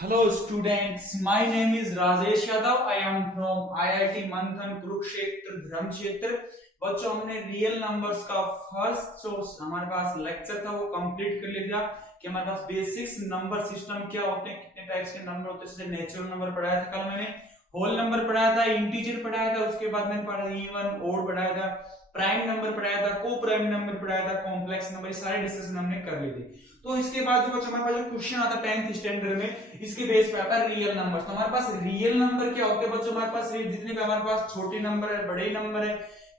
Hello students, my name is Rajesh Yadav. I am from IIT Manthan Kurukshetra धर्मक्षेत्र। बच्चों हमने real numbers का first जो हमारे पास लेक्चर था वो कंप्लीट कर लिया कि हमारे पास बेसिक्स नंबर सिस्टम क्या होते हैं, कितने टाइप्स के नंबर होते हैं। जैसे नेचुरल नंबर पढ़ाया था कल मैंने, होल नंबर पढ़ाया था, इंटीजर पढ़ाया था, उसके बाद मैंने पढ़ा इवन ओड पढ़ाया था, प्राइम नंबर पढ़ाया था, को प्राइम नंबर पढ़ाया था, कॉम्प्लेक्स नंबर, सारे डिस्कशन हमने कर लिए थे। तो इसके बाद जो बच्चों हमारे पास जो क्वेश्चन आता है 10th स्टैंडर्ड में, इसके बेस पे आता है रियल नंबर। तो हमारे पास रियल नंबर क्या होते हैं बच्चों, हमारे पास जितने भी हमारे पास छोटे नंबर है, बड़े नंबर है,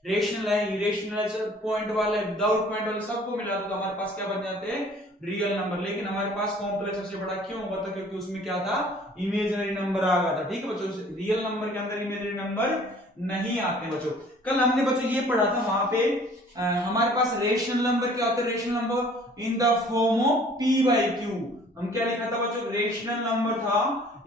रेशनल है, इरेशनल है, पॉइंट वाला है, विदाउट पॉइंट वाले, सबको मिला दो तो हमारे पास क्या बन जाते हैं, रियल नंबर। लेकिन हमारे पास कॉम्प्लेक्स सबसे बड़ा क्यों हुआ था, क्योंकि उसमें क्या था, इमेजिनरी नंबर आ गया था। ठीक है बच्चों, रियल नंबर के अंदर इमेजिनरी नंबर नहीं आते बच्चों। कल हमने बच्चों ये पढ़ा था, वहां पे हमारे पास रेशनल नंबर क्या होता है, rational number in the form of p by Q. हम क्या लिखा था बच्चों, रेशनल नंबर था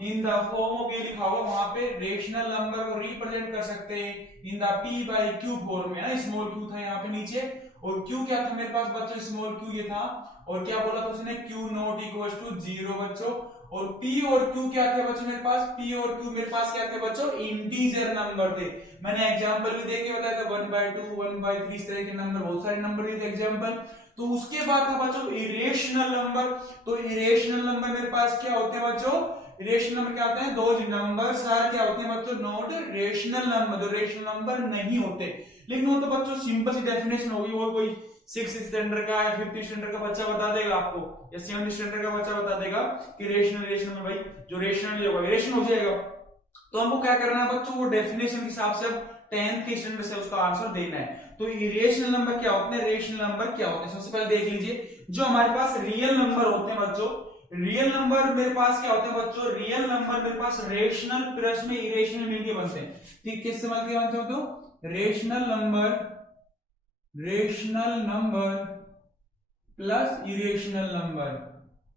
इन द फॉर्म ऑफ, ये लिखा होगा वहां पे, रेशनल नंबर को रिप्रेजेंट कर सकते हैं in the p by Q form में ना। स्मॉल q था यहाँ पे नीचे, और q क्या था मेरे पास बच्चों, स्मॉल q ये था, और क्या बोला था उसने, q नॉट इक्वल टू 0 बच्चों। और p और q क्या थे बच्चों मेरे पास, p और q मेरे पास क्या थे बच्चों, इंटीजर नंबर थे। मैंने एग्जांपल भी देके बताया था 1/2 1/3 इस तरह के नंबर, बहुत सारे नंबर दिए थे एग्जांपल। तो उसके बाद था बच्चों इरेशनल नंबर। तो इरेशनल नंबर मेरे पास क्या होते हैं बच्चों, इरेशनल नंबर क्या होते हैं, दो नंबर्स आर क्या होते हैं बच्चों, नॉट रेशनल नंबर, जो रेशनल नंबर नहीं होते। लेकिन वो तो बच्चों सिंपल सी डेफिनेशन होगी, वो कोई 6th स्टैंडर्ड का या 5th स्टैंडर्ड का बच्चा बता देगा आपको, या 7th स्टैंडर्ड का बच्चा बता देगा कि रेशनल रेशनल में भाई जो रेशनल होगा रेशनल हो जाएगा। तो हमको क्या करना है बच्चों, वो डेफिनेशन के हिसाब से 10th के स्टैंडर्ड से उसका आंसर देना है। तो इरेशनल नंबर क्या होते हैं, रेशनल नंबर क्या होते हैं, सबसे पहले देख लीजिए। जो हमारे पास रियल नंबर होते हैं बच्चों, रियल नंबर मेरे पास क्या होते हैं बच्चों, रियल नंबर मेरे पास रेशनल प्लस में इरेशनल मिलके बनते हैं। ठीक, किससे मिलके बनते हो, तो rational number plus irrational number,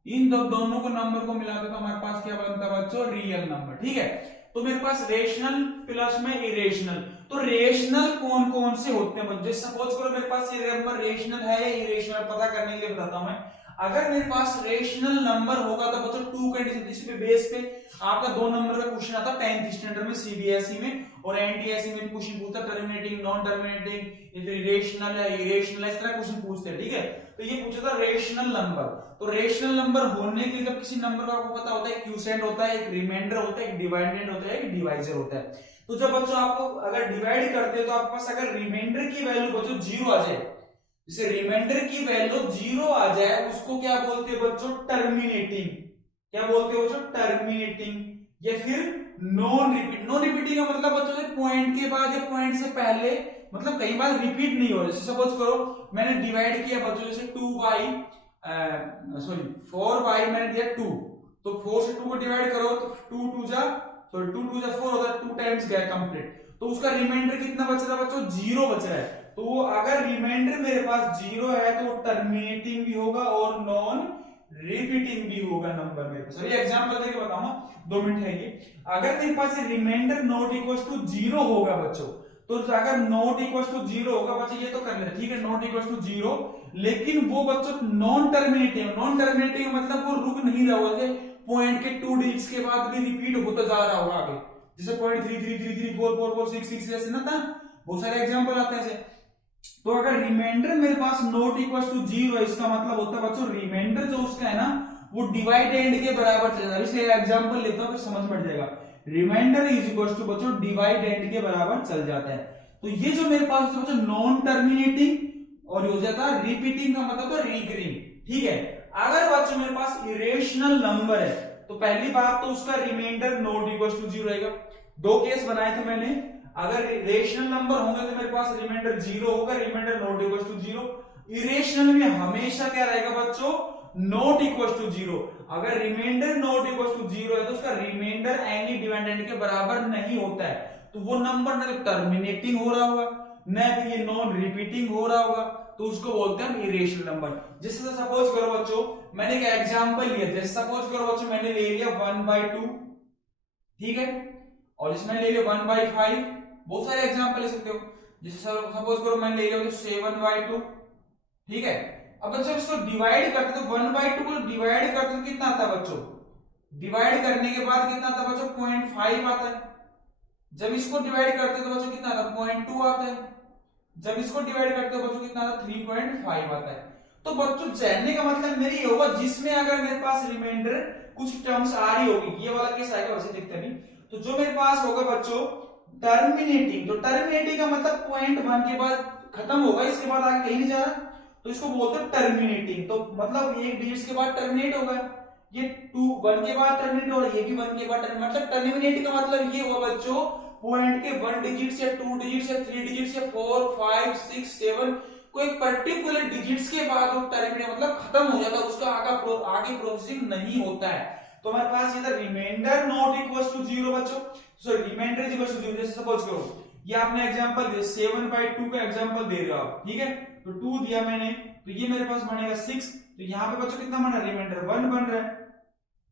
इन दोनों को नंबर को मिलाकर तो हमारे पास क्या बनता है बच्चों, रियल नंबर। ठीक है, तो मेरे पास रेशनल प्लस में इरेशनल। तो रेशनल कौन कौन से होते हैं बच्चों, सपोज करो मेरे पास ये नंबर रेशनल है या इरेशनल, पता करने के लिए बताता हूं मैं। अगर मेरे पास रेशनल नंबर होगा तो बच्चों टू कंडीशन, इस पे बेस पे आपका 2 नंबर का क्वेश्चन आता है 10th स्टैंडर्ड में सीबीएसई में, और एनटीएसई में क्वेश्चन पूछता है टर्मिनेटिंग, नॉन टर्मिनेटिंग, रेशनल है, इरेशनल, इस तरह क्वेश्चन पूछते हैं। ठीक है, तो ये पूछा था रेशनल नंबर। तो रेशनल नंबर होने के लिए जब किसी नंबर का आपको पता होता है, क्यूसेंट होता है, एक रिमाइंडर होता है, एक डिवाइडेंड होता है, एक डिवाइजर होता है। तो जब बच्चों आपको अगर डिवाइड करते हो तो आपके पास अगर रिमाइंडर की वैल्यू बच्चों 0 आ जाए, जैसे रिमाइंडर की वैल्यू 0 आ जाए, उसको क्या बोलते हैं बच्चों, टर्मिनेटिंग। क्या बोलते हैं बच्चों, टर्मिनेटिंग, या फिर नॉन रिपीट। नॉन रिपीटिंग का मतलब बच्चों से पॉइंट के बाद या पॉइंट से पहले, मतलब कई बार रिपीट नहीं हो रहा। जैसे सपोज करो मैंने डिवाइड किया बच्चों, जैसे 4 बाई मैंने दिया 2, तो 4 से 2 को डिवाइड करो तो 2 2 जा 4 होता है, 2 टाइम्स गया कंप्लीट। तो उसका रिमाइंडर कितना बच रहा है बच्चों, 0 बच रहा है। तो वो अगर रिमाइंडर मेरे पास 0 है तो वो टर्मिनेटिंग भी होगा और नॉन रिपीटिंग भी होगा नंबर मेरे पास। ये एग्जांपल देके बताऊंगा, 2 मिनट है ये। अगर मेरे पास रिमाइंडर नॉट इक्वल टू 0 होगा बच्चों, तो अगर नॉट इक्वल टू 0 होगा बच्चों, ये तो कर लेते, ठीक है, नॉट इक्वल टू 0, लेकिन वो बच्चों नॉन टर्मिनेटिंग। नॉन टर्मिनेटिंग मतलब वो रुक नहीं रहा होगा, पॉइंट के 2 डिजिट्स के बाद भी रिपीट होता जा रहा होगा आगे, जैसे पॉइंट 3 3 3 3 4 4 4 6 6 ऐसे ना था, बहुत सारे एग्जांपल आते हैं ऐसे। तो अगर रिमाइंडर मेरे पास नॉट इक्वल टू 0 है, इसका मतलब होता है बच्चों रिमाइंडर जो उसका है ना, वो डिवाइडेंड के बराबर चल जाएगा। इसलिए एग्जांपल लेता हूं फिर समझ पड़ जाएगा। रिमाइंडर इज इक्वल टू बच्चों डिवाइडेंड के बराबर चल जाता है। तो ये जो मेरे पास बच्चों नॉन टर्मिनेटिंग और हो जाता है रिपीटिंग, का मतलब तो रिकरिंग। ठीक है, अगर बच्चों मेरे पास इरेशनल नंबर है तो पहली बात तो उसका रिमाइंडर नॉट इक्वल टू 0 रहेगा। 2 केस बनाए थे मैंने, अगर रेशनल नंबर होंगे तो मेरे पास रिमाइंडर 0 होगा, remainder not equal to 0। Irrational में हमेशा क्या रहेगा बच्चों, नॉट इक्वल टू 0। अगर रिमाइंडर नॉट इक्वल टू 0 है तो उसका रिमाइंडर एनी डिपेंडेंट के बराबर नहीं होता है, तो वो नंबर ना टर्मिनेटिंग हो रहा होगा ना फिर ये नॉन रिपीटिंग हो रहा होगा, तो उसको बोलते हैं हम इरेशनल नंबर। जैसे सपोज करो बच्चों मैंने एक एग्जांपल लिया, जैसे सपोज करो बच्चों मैंने ले लिया 1/2, ठीक है, और इसमें ले लिया 1/5, बहुत सारे एग्जांपल ले सकते हो। जैसे सपोज करो मैंने ले लिया 7/2, ठीक है। अब बच्चों इसको डिवाइड करते तो 1/2 को डिवाइड करते तो कितना आता है बच्चों, डिवाइड करने के बाद कितना आता बच्चों 0.5 आता है। जब इसको डिवाइड करते तो बच्चों कितना आता 0.2 आता है। जब इसको डिवाइड करते हो बच्चों कितना आता 3.5 आता है। तो बच्चों जानने का मतलब मेरी ये होगा जिसमें अगर मेरे पास रिमाइंडर कुछ टर्म्स आ रही होगी, ये वाला केस आएगा, वैसे देखते नहीं, तो जो मेरे पास होगा बच्चों टर्मिनेटिंग, तो टर्मिनेटिंग का मतलब 0.1 के बाद खत्म होगा, इसके बाद आगे कहीं नहीं जा रहा, तो इसको बोलते हैं टर्मिनेटिंग। तो मतलब एक डिजिट के बाद टर्मिनेट होगा, ये 1 के बाद टर्मिनेट और ये भी 1 के बाद टर्मिनेट, मतलब टर्मिनेट का मतलब ये हुआ बच्चों पॉइंट के 1 डिजिट या 2 डिजिट या 3 डिजिट या 4 5 6 7 कोई पर्टिकुलर डिजिट्स के बाद वो टर्मिनेट मतलब खत्म हो जाता है, उसका आगे प्रोसेसिंग नहीं होता है। तो हमारे पास इधर रिमाइंडर नॉट इक्वल्स टू 0 बच्चों, सो रिमाइंडर इज इक्वल्स टू 0। जैसे सपोज करो ये आपने एग्जांपल दिया 7/2 का एग्जांपल दे रहा हूं, ठीक है, तो 2 दिया मैंने, तो ये मेरे पास बनेगा 6, तो यहाँ पे बच्चों कितना बना रिमाइंडर 1 बन रहा है,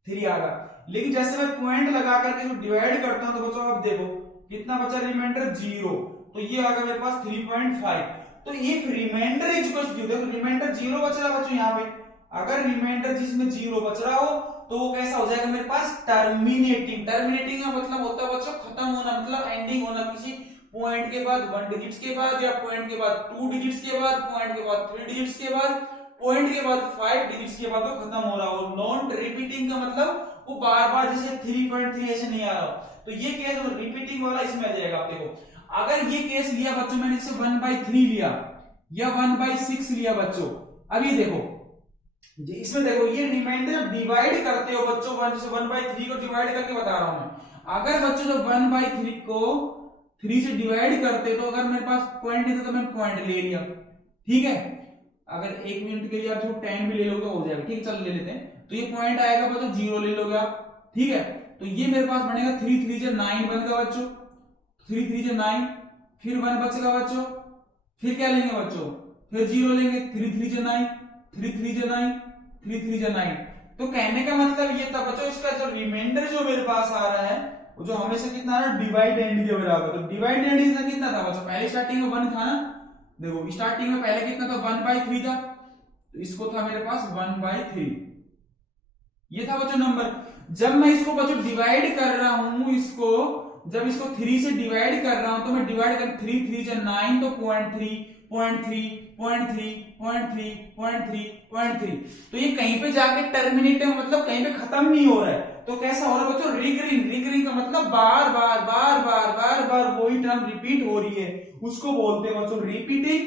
3 आ गया। लेकिन जैसे मैं पॉइंट लगा करके जो डिवाइड करता हूं तो बच्चों आप देखो कितना बचा रिमाइंडर 0, तो ये आ गया मेरे पास 3.5। तो एक रिमाइंडर इज इक्वल टू 0, देखो रिमाइंडर 0 बच रहा है बच्चों यहाँ पे, अगर रिमाइंडर जिसमें 0 बच रहा हो तो वो कैसा हो जाएगा मेरे पास टर्मिनेटिंग। टर्मिनेटिंग का मतलब होता है बच्चों खत्म होना, मतलब एंडिंग होना, किसी पॉइंट के बाद 1 डिजिट्स के बाद, या पॉइंट के बाद 2 डिजिट्स के बाद, पॉइंट के बाद 3 डिजिट्स के बाद, पॉइंट के बाद 5 डिजिट्स के बाद वो खत्म हो रहा हो। नॉन रिपीटिंग का मतलब वो बार बार जैसे 3.3 ऐसे नहीं आ रहा, तो ये केस रिपीटिंग वाला इसमें आ जाएगा। आप देखो अगर ये केस लिया बच्चों मैंने इसे 1/3 लिया या 1/6 लिया बच्चों, अभी देखो इसमें देखो ये रिमाइंडर जब डिवाइड करते हो बच्चों 1/3 को डिवाइड करके बता रहा हूं मैं, अगर बच्चों जब 1/3 को 3 से डिवाइड करते तो अगर मेरे पास पॉइंट नहीं था तो मैंने पॉइंट ले लिया, ठीक है, अगर 1 मिनट के लिए आप जो 10 भी ले लोगे तो हो जाएगा, ठीक है, चल ले लेते हैं, तो ये पॉइंट आएगा बच्चों 0 ले लोगे आप, ठीक है, तो ये मेरे पास बनेगा 3 3 से 9 बनेगा बच्चों, 3 3 से 9, फिर 1 बचेगा बच्चों, फिर क्या लेंगे बच्चों, फिर 0 लेंगे, 3 3 से 9, 3 3 से 9, 3 3 से 9। तो कहने का मतलब ये था बच्चों इसका जो रिमाइंडर जो मेरे पास आ रहा है वो जो हमेशा कितना है डिवाइड एंड के बराबर। तो डिवाइड एंड इसका कितना था बच्चों, पहले स्टार्टिंग में 1 था ना, देखो स्टार्टिंग में पहले कितना था 1/3 था, तो इसको था मेरे पास 1/3, ये था बच्चों नंबर। जब मैं इसको बच्चों डिवाइड कर रहा हूं, इसको जब इसको 3 से डिवाइड कर रहा हूं तो मैं डिवाइड कर 3 3 से 9 तो 0.3 0.3 0.3 0.3 0.3 0.3, तो ये कहीं पे जाके टर्मिनेट है, मतलब कहीं पे खत्म नहीं हो रहा है। तो कैसा हो रहा है बच्चों रिकरिंग, रिकरिंग का मतलब बार बार बार बार बार बार वही टर्म रिपीट हो रही है, उसको बोलते हैं बच्चों रिपीटिंग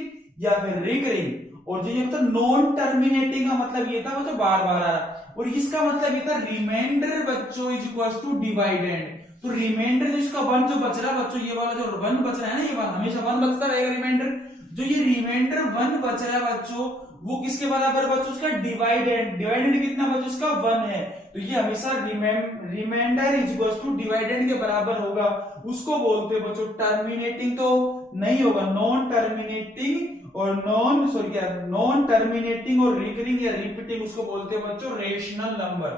या फिर रिकरिंग। और जो ये मतलब नॉन टर्मिनेटिंग का मतलब ये था बच्चों बार बार आ रहा, और इसका मतलब ये था रिमाइंडर बच्चों इज इक्वल टू डिवाइडेंड। तो रिमाइंडर जो इसका 1 जो बच रहा बच्चों, ये वाला जो 1 बच रहा है ना, ये वाला हमेशा 1 बचता रहेगा रिमाइंडर, जो ये रिमाइंडर 1 बच रहा है बच्चों वो किसके बराबर बच्चों, उसका डिवाइडेंड। डिवाइडेंड कितना बच्चों उसका 1 है, तो ये हमेशा remainder is equal to dividend के बराबर होगा, उसको बोलते हैं बच्चों टर्मिनेटिंग तो नहीं होगा, नॉन टर्मिनेटिंग और नॉन टर्मिनेटिंग और रिकरिंग या रिपीटिंग उसको बोलते हैं बच्चों रेशनल नंबर।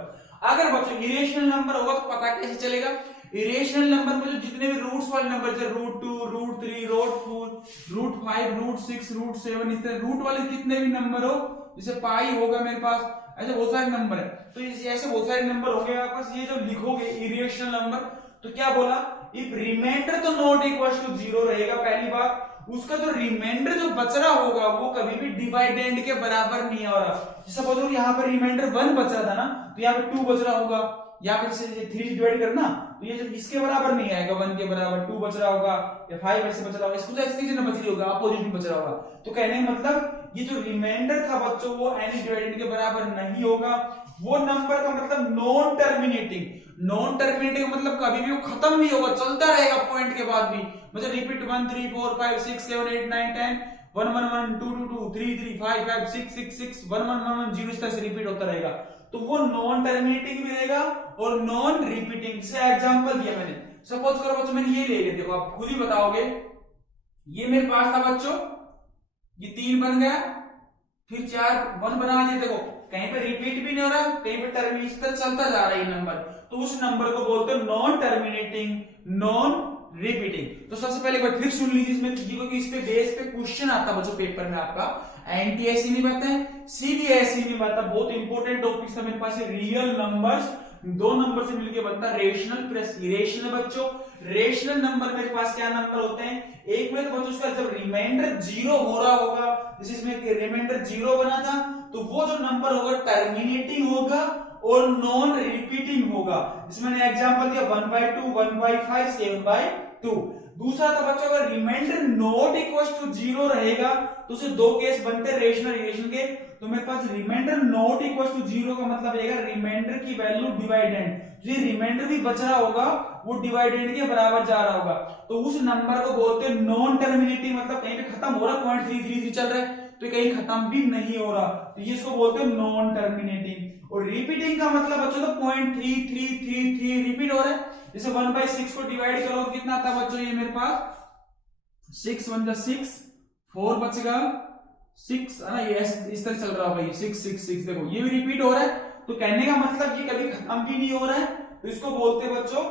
अगर बच्चों इरेशनल नंबर होगा तो पता कैसे चलेगा, इरेशनल नंबर में जो जितने भी रूट्स वाले नंबर जैसे √2 √3 √4 √5 √6 √7 इस तरह रूट वाले जितने भी नंबर हो, जैसे पाई होगा मेरे पास, ऐसे बहुत सारे नंबर है, तो ऐसे बहुत सारे नंबर हो गए आपके पास, ये जो लिखोगे इरेशनल नंबर तो क्या बोला, इफ रिमाइंडर तो नॉट इक्वल टू 0 रहेगा, पहली बात उसका जो रिमाइंडर जो बच रहा होगा वो कभी भी डिवाइडेंड के बराबर नहीं हो रहा। सपोज यहाँ पर रिमाइंडर 1 बच रहा था ना, तो यहाँ पे 2 बच रहा होगा, यहाँ पे जैसे 3 डिवाइड करना तो ये इसके बराबर नहीं आएगा, 1 के बराबर 2 बच रहा होगा या 5 ऐसे बच रहा होगा, इसको ऐसे चीज बच रही होगा, अपोजिट में बच रहा होगा। तो कहने का मतलब ये जो रिमाइंडर था बच्चों वो एनी डिवाइडेंड के बराबर नहीं होगा, वो नंबर का मतलब नॉन टर्मिनेटिंग। नॉन टर्मिनेटिंग का मतलब कभी भी वो खत्म नहीं होगा, चलता रहेगा पॉइंट के बाद भी, मतलब रिपीट 1 3 4 5 6 7 8 9 10 1 1 1 2 2 2 3 3 5 5 6 6 6 1 1 1 1 0 इस तरह से रिपीट होता रहेगा, तो वो नॉन टर्मिनेटिंग भी रहेगा और नॉन रिपीटिंग। से एग्जांपल दिया मैंने, सपोज करो बच्चों मैंने ये ले लिया, देखो आप खुद ही बताओगे, ये मेरे पास था बच्चों, ये 3 बन गया, फिर 4 1 बना दिया, देखो कहीं पे रिपीट भी नहीं हो रहा, कहीं पे टर्मिनेशन चलता जा रहा है ये नंबर, तो उस नंबर को बोलते हैं नॉन टर्मिनेटिंग नॉन रिपीटिंग। तो सबसे पहले एक बार फिर सुन लीजिए इसमें, क्योंकि इस पे बेस पे क्वेश्चन आता बच्चों पेपर में आपका, एनटीएससी में आता है, सीबीएसई में आता है, बहुत इंपॉर्टेंट टॉपिक है मेरे पास रियल नंबर्स दो नंबर से मिलके बनता है रेशनल प्लस इरेशनल। बच्चों रेशनल नंबर मेरे पास क्या नंबर होते हैं, एक में तो बच्चों उसका जब रिमाइंडर जीरो हो रहा होगा, जैसे इसमें रिमाइंडर जीरो बना था, तो वो जो नंबर होगा टर्मिनेटिंग होगा और नॉन रिपीटिंग होगा। इसमें मैंने एग्जांपल दिया 1/2, 1/5, 7/2। दूसरा था बच्चों अगर remainder not equal to zero रहेगा तो उसे दो केस बनते हैं रेशनल इरेशनल के। तो मेरे पास remainder not equal to zero का मतलब रहेगा रिमाइंडर की वैल्यू डिवाइडेंड, जो रिमाइंडर भी बच रहा होगा वो डिवाइडेंड के बराबर जा रहा होगा, तो उस नंबर को बोलते हैं नॉन टर्मिनेटिंग, मतलब कहीं पे खत्म हो रहा है, 0.333 चल रहा है तो कहीं खत्म भी नहीं हो रहा, तो ये इसको बोलते हैं नॉन टर्मिनेटिंग। और रिपीटिंग का मतलब बच्चों तो 0.3333 रिपीट हो रहा है। जैसे 1/6 को डिवाइड करो तो कितना आता है बच्चों, ये मेरे पास 6 1 6 4 बचेगा 6 है ना, ये इस तरह चल रहा होगा, ये 6 6 6 देखो ये भी रिपीट हो रहा है, तो कहने का मतलब ये कभी खत्म भी नहीं हो रहा है, तो इसको बोलते हैं बच्चों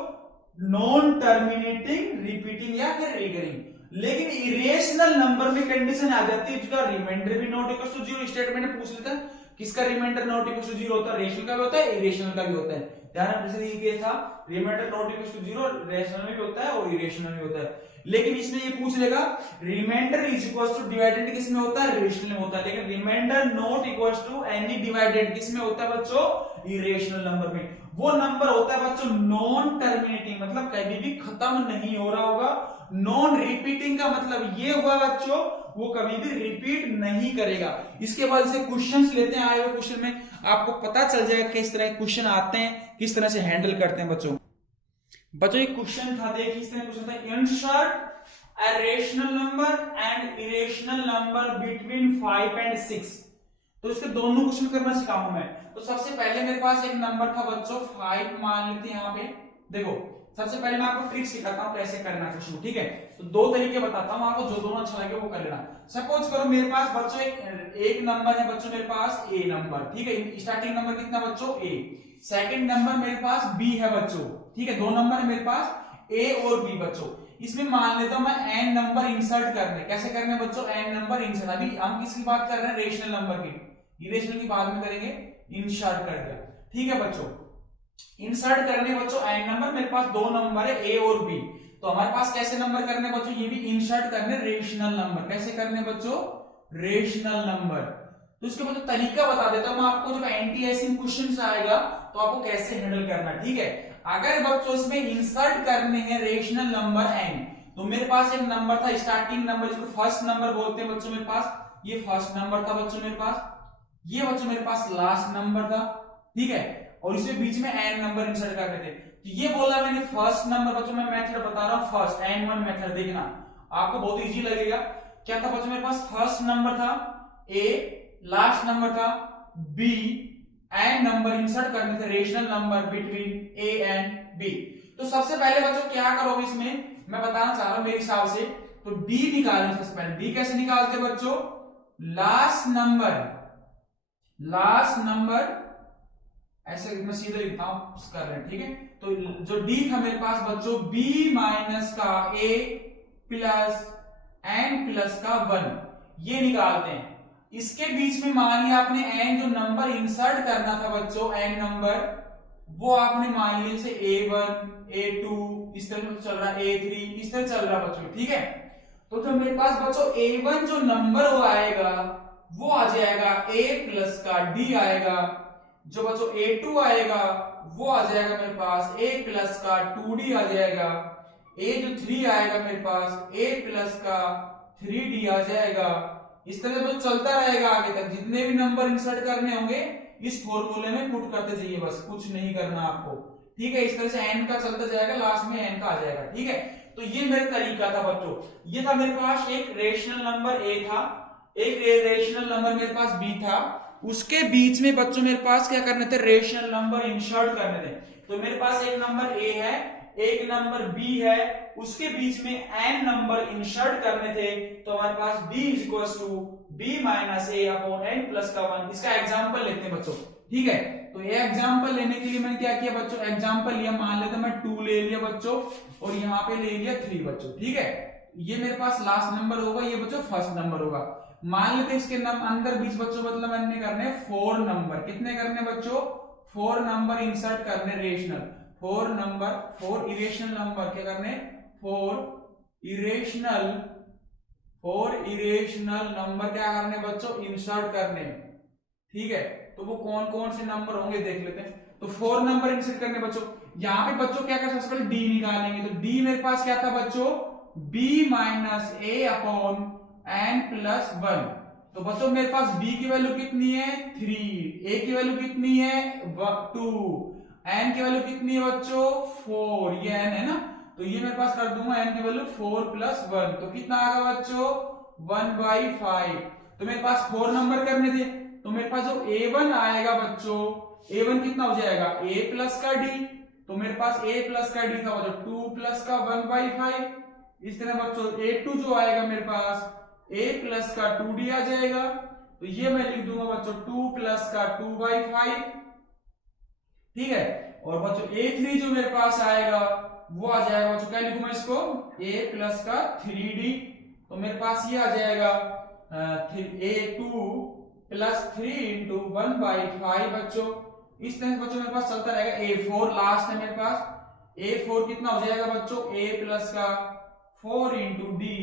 नॉन टर्मिनेटिंग रिपीटिंग या फिर रिकरिंग। लेकिन इरेशनल नंबर में कंडीशन आ जाती है जिसका रिमाइंडर भी not equal to zero, statement में पूछ लेता है किसका remainder not equal to zero होता है, रेशनल का भी होता है इरेशनल का भी होता है। ध्यान रखना, जैसे ये था remainder not equal to zero rational में भी होता है और इरेशनल में होता है। लेकिन इसमें ये पूछ लेगा remainder is equal to divided किस में होता है, रेशनल में होता है, लेकिन remainder not equal to any divided किस में होता है बच्चों, इरेशनल नंबर में। वो नंबर होता है बच्चों नॉन टर्मिनेटिंग, मतलब कभी भी खत्म नहीं हो रहा होगा। नॉन रिपीटिंग का मतलब ये हुआ बच्चों वो कभी भी रिपीट नहीं करेगा। इसके बाद से क्वेश्चंस लेते हैं, आए हुए क्वेश्चन में आपको पता चल जाएगा किस तरह के क्वेश्चन आते हैं, किस तरह से हैंडल करते हैं बच्चों। बच्चों एक क्वेश्चन था, देखिए इस तरह क्वेश्चन था, insert a rational number and irrational number between 5 and 6। तो इसके दोनों क्वेश्चन करना सिखाऊंगा मैं। तो सबसे पहले मेरे पास एक नंबर था बच्चों 5 मान लेते हैं, यहाँ पे देखो सबसे पहले मैं आपको ट्रिक सिखाता हूँ कैसे करना है क्वेश्चन, ठीक है। तो दो तरीके बताता हूँ आपको, जो दोनों अच्छा लगे वो कर लेना। सपोज करो मेरे पास बच्चों एक नंबर है बच्चों, मेरे पास ए नंबर, ठीक है, स्टार्टिंग नंबर कितना बच्चों ए, सेकंड नंबर मेरे पास बी है बच्चों, ठीक है, दो नंबर है मेरे पास ए और बी बच्चों। इसमें मान लेता हूं मैं एन नंबर इंसर्ट करने, कैसे करने बच्चों, एन नंबर इंसर्ट। अभी हम किसकी बात कर रहे हैं, रेशनल नंबर की, इरेशनल की बाद में करेंगे, इंसर्ट कर दिया, ठीक है बच्चों। इंसर्ट करने बच्चों एन नंबर, मेरे पास दो नंबर है ए और बी, तो हमारे पास कैसे नंबर करने बच्चों, ये भी इंसर्ट करने रेशनल नंबर, कैसे करने बच्चों, रेशनल नंबर। तो इसके बाद तरीका बता देता हूं मैं आपको, जब एंटी ऐसिंग क्वेश्चन आएगा तो आपको कैसे हैंडल करना, ठीक है। अगर बच्चों इसमें इंसर्ट करने हैं रेशनल नंबर एन, तो मेरे पास एक नंबर था स्टार्टिंग नंबर जिसको फर्स्ट नंबर बोलते हैं बच्चों, मेरे पास ये फर्स्ट नंबर था बच्चों मेरे पास, ये बच्चों मेरे पास लास्ट नंबर था, ठीक है, और इसमें बीच में एन नंबर इंसर्ट करने थे। तो ये बोला मैंने फर्स्ट नंबर बच्चों, मैं मेथड बता रहा हूं फर्स्ट N1 मेथड, देखना आपको बहुत इजी लगेगा। क्या था बच्चों मेरे पास फर्स्ट नंबर था ए, लास्ट नंबर था बी, एन नंबर इंसर्ट करने थे rational number between A and B. तो सबसे पहले बच्चों क्या करोगे इसमें मैं बताना चाह रहा हूं मेरे हिसाब से, तो डी निकालें सबसे पहले। डी कैसे निकालते बच्चों, लास्ट नंबर ऐसे मैं सीधे लिखता हूं कर रहे हैं, ठीक है। तो जो डी था मेरे पास बच्चों बी माइनस का ए प्लस एन प्लस का 1, ये निकालते हैं। इसके बीच में मान लिया आपने एन जो नंबर इंसर्ट करना था बच्चों, एन नंबर वो आपने मान लिया से A1 A2 इस तरह से चल रहा है, A3 इस तरह चल रहा बच्चों, ठीक है। तो जो मेरे पास बच्चों A1 जो नंबर वो आएगा वो आ जाएगा A प्लस का D आएगा, जो बच्चों A2 आएगा वो आ जाएगा मेरे पास A प्लस का 2D आ जाएगा, A जो 3 आएगा मेरे पास A प्लस का 3D आ जाएगा। इस तरह से चलता रहेगा आगे तक, जितने भी नंबर इंसर्ट करने होंगे इस फॉर्मूले में पुट करते जाइए, बस कुछ नहीं करना आपको, ठीक है। इस तरह से एन का चलता जाएगा, लास्ट में एन का आ जाएगा, ठीक है। तो ये मेरा तरीका था बच्चों, ये था मेरे पास एक रेशनल नंबर ए था, एक रेशनल नंबर मेरे पास बी था, उसके बीच में बच्चों मेरे पास क्या करने थे, रेशनल नंबर इंसर्ट करने थे। तो मेरे पास एक नंबर ए है, एक नंबर बी है, उसके बीच में एन नंबर इंसर्ट करने थे, तो हमारे पास d is equal to b minus A upon N plus का 1। इसका एग्जांपल लेते हैं बच्चों, ठीक है। तो ये एग्जांपल लेने के लिए मैंने क्या किया बच्चों, एग्जांपल लिया, मान लेते मैं 2 ले लिया बच्चों और यहाँ पे ले लिया 3 बच्चों, ठीक है। ये मेरे पास लास्ट नंबर होगा, ये बच्चों फर्स्ट नंबर होगा। मान लेते इसके अंदर बीच बच्चों मतलब मैंने करने 4 नंबर, कितने करने बच्चों 4 नंबर इंसर्ट करने रेशनल, 4 इरेशनल नंबर क्या करने, 4 इरेशनल नंबर क्या करने बच्चों, इंसर्ट करने। ठीक है, तो वो कौन कौन से नंबर होंगे देख लेते हैं। तो 4 नंबर इंसर्ट करने बच्चों, यहाँ पे बच्चों क्या कर, सबसे पहले डी निकालेंगे। तो डी मेरे पास क्या था बच्चों, b minus A upon n plus 1। तो बच्चों मेरे पास b की वैल्यू कितनी है 3, a की वैल्यू कितनी है 2, n की वैल्यू कितनी है बच्चों 4, ये n है ना, तो ये मेरे पास कर दूंगा n की वैल्यू 4 प्लस 1, तो कितना आएगा बच्चों 1/5। तो मेरे पास 4 नंबर करने थे, तो मेरे पास जो a1 आएगा बच्चों, a1 कितना हो जाएगा a प्लस का d, तो मेरे पास a प्लस का d था बच्चों 2 प्लस का 1/5। इस तरह बच्चों a2 जो आएगा मेरे पास a प्लस का 2d आ जाएगा, तो ये मैं लिख दूंगा बच्चों 2 प्लस का 2/5। ठीक है, और बच्चों a3 जो मेरे पास आएगा वो आ जाएगा बच्चों, क्या लिखूं मैं इसको, a प्लस का 3d, तो मेरे पास ये आ जाएगा a2 प्लस 3 इंटू 1/5 बच्चों। इस तरह से बच्चों मेरे पास चलता रहेगा। a4 लास्ट है मेरे पास, a4 कितना हो जाएगा बच्चों a प्लस का 4 इंटू डी,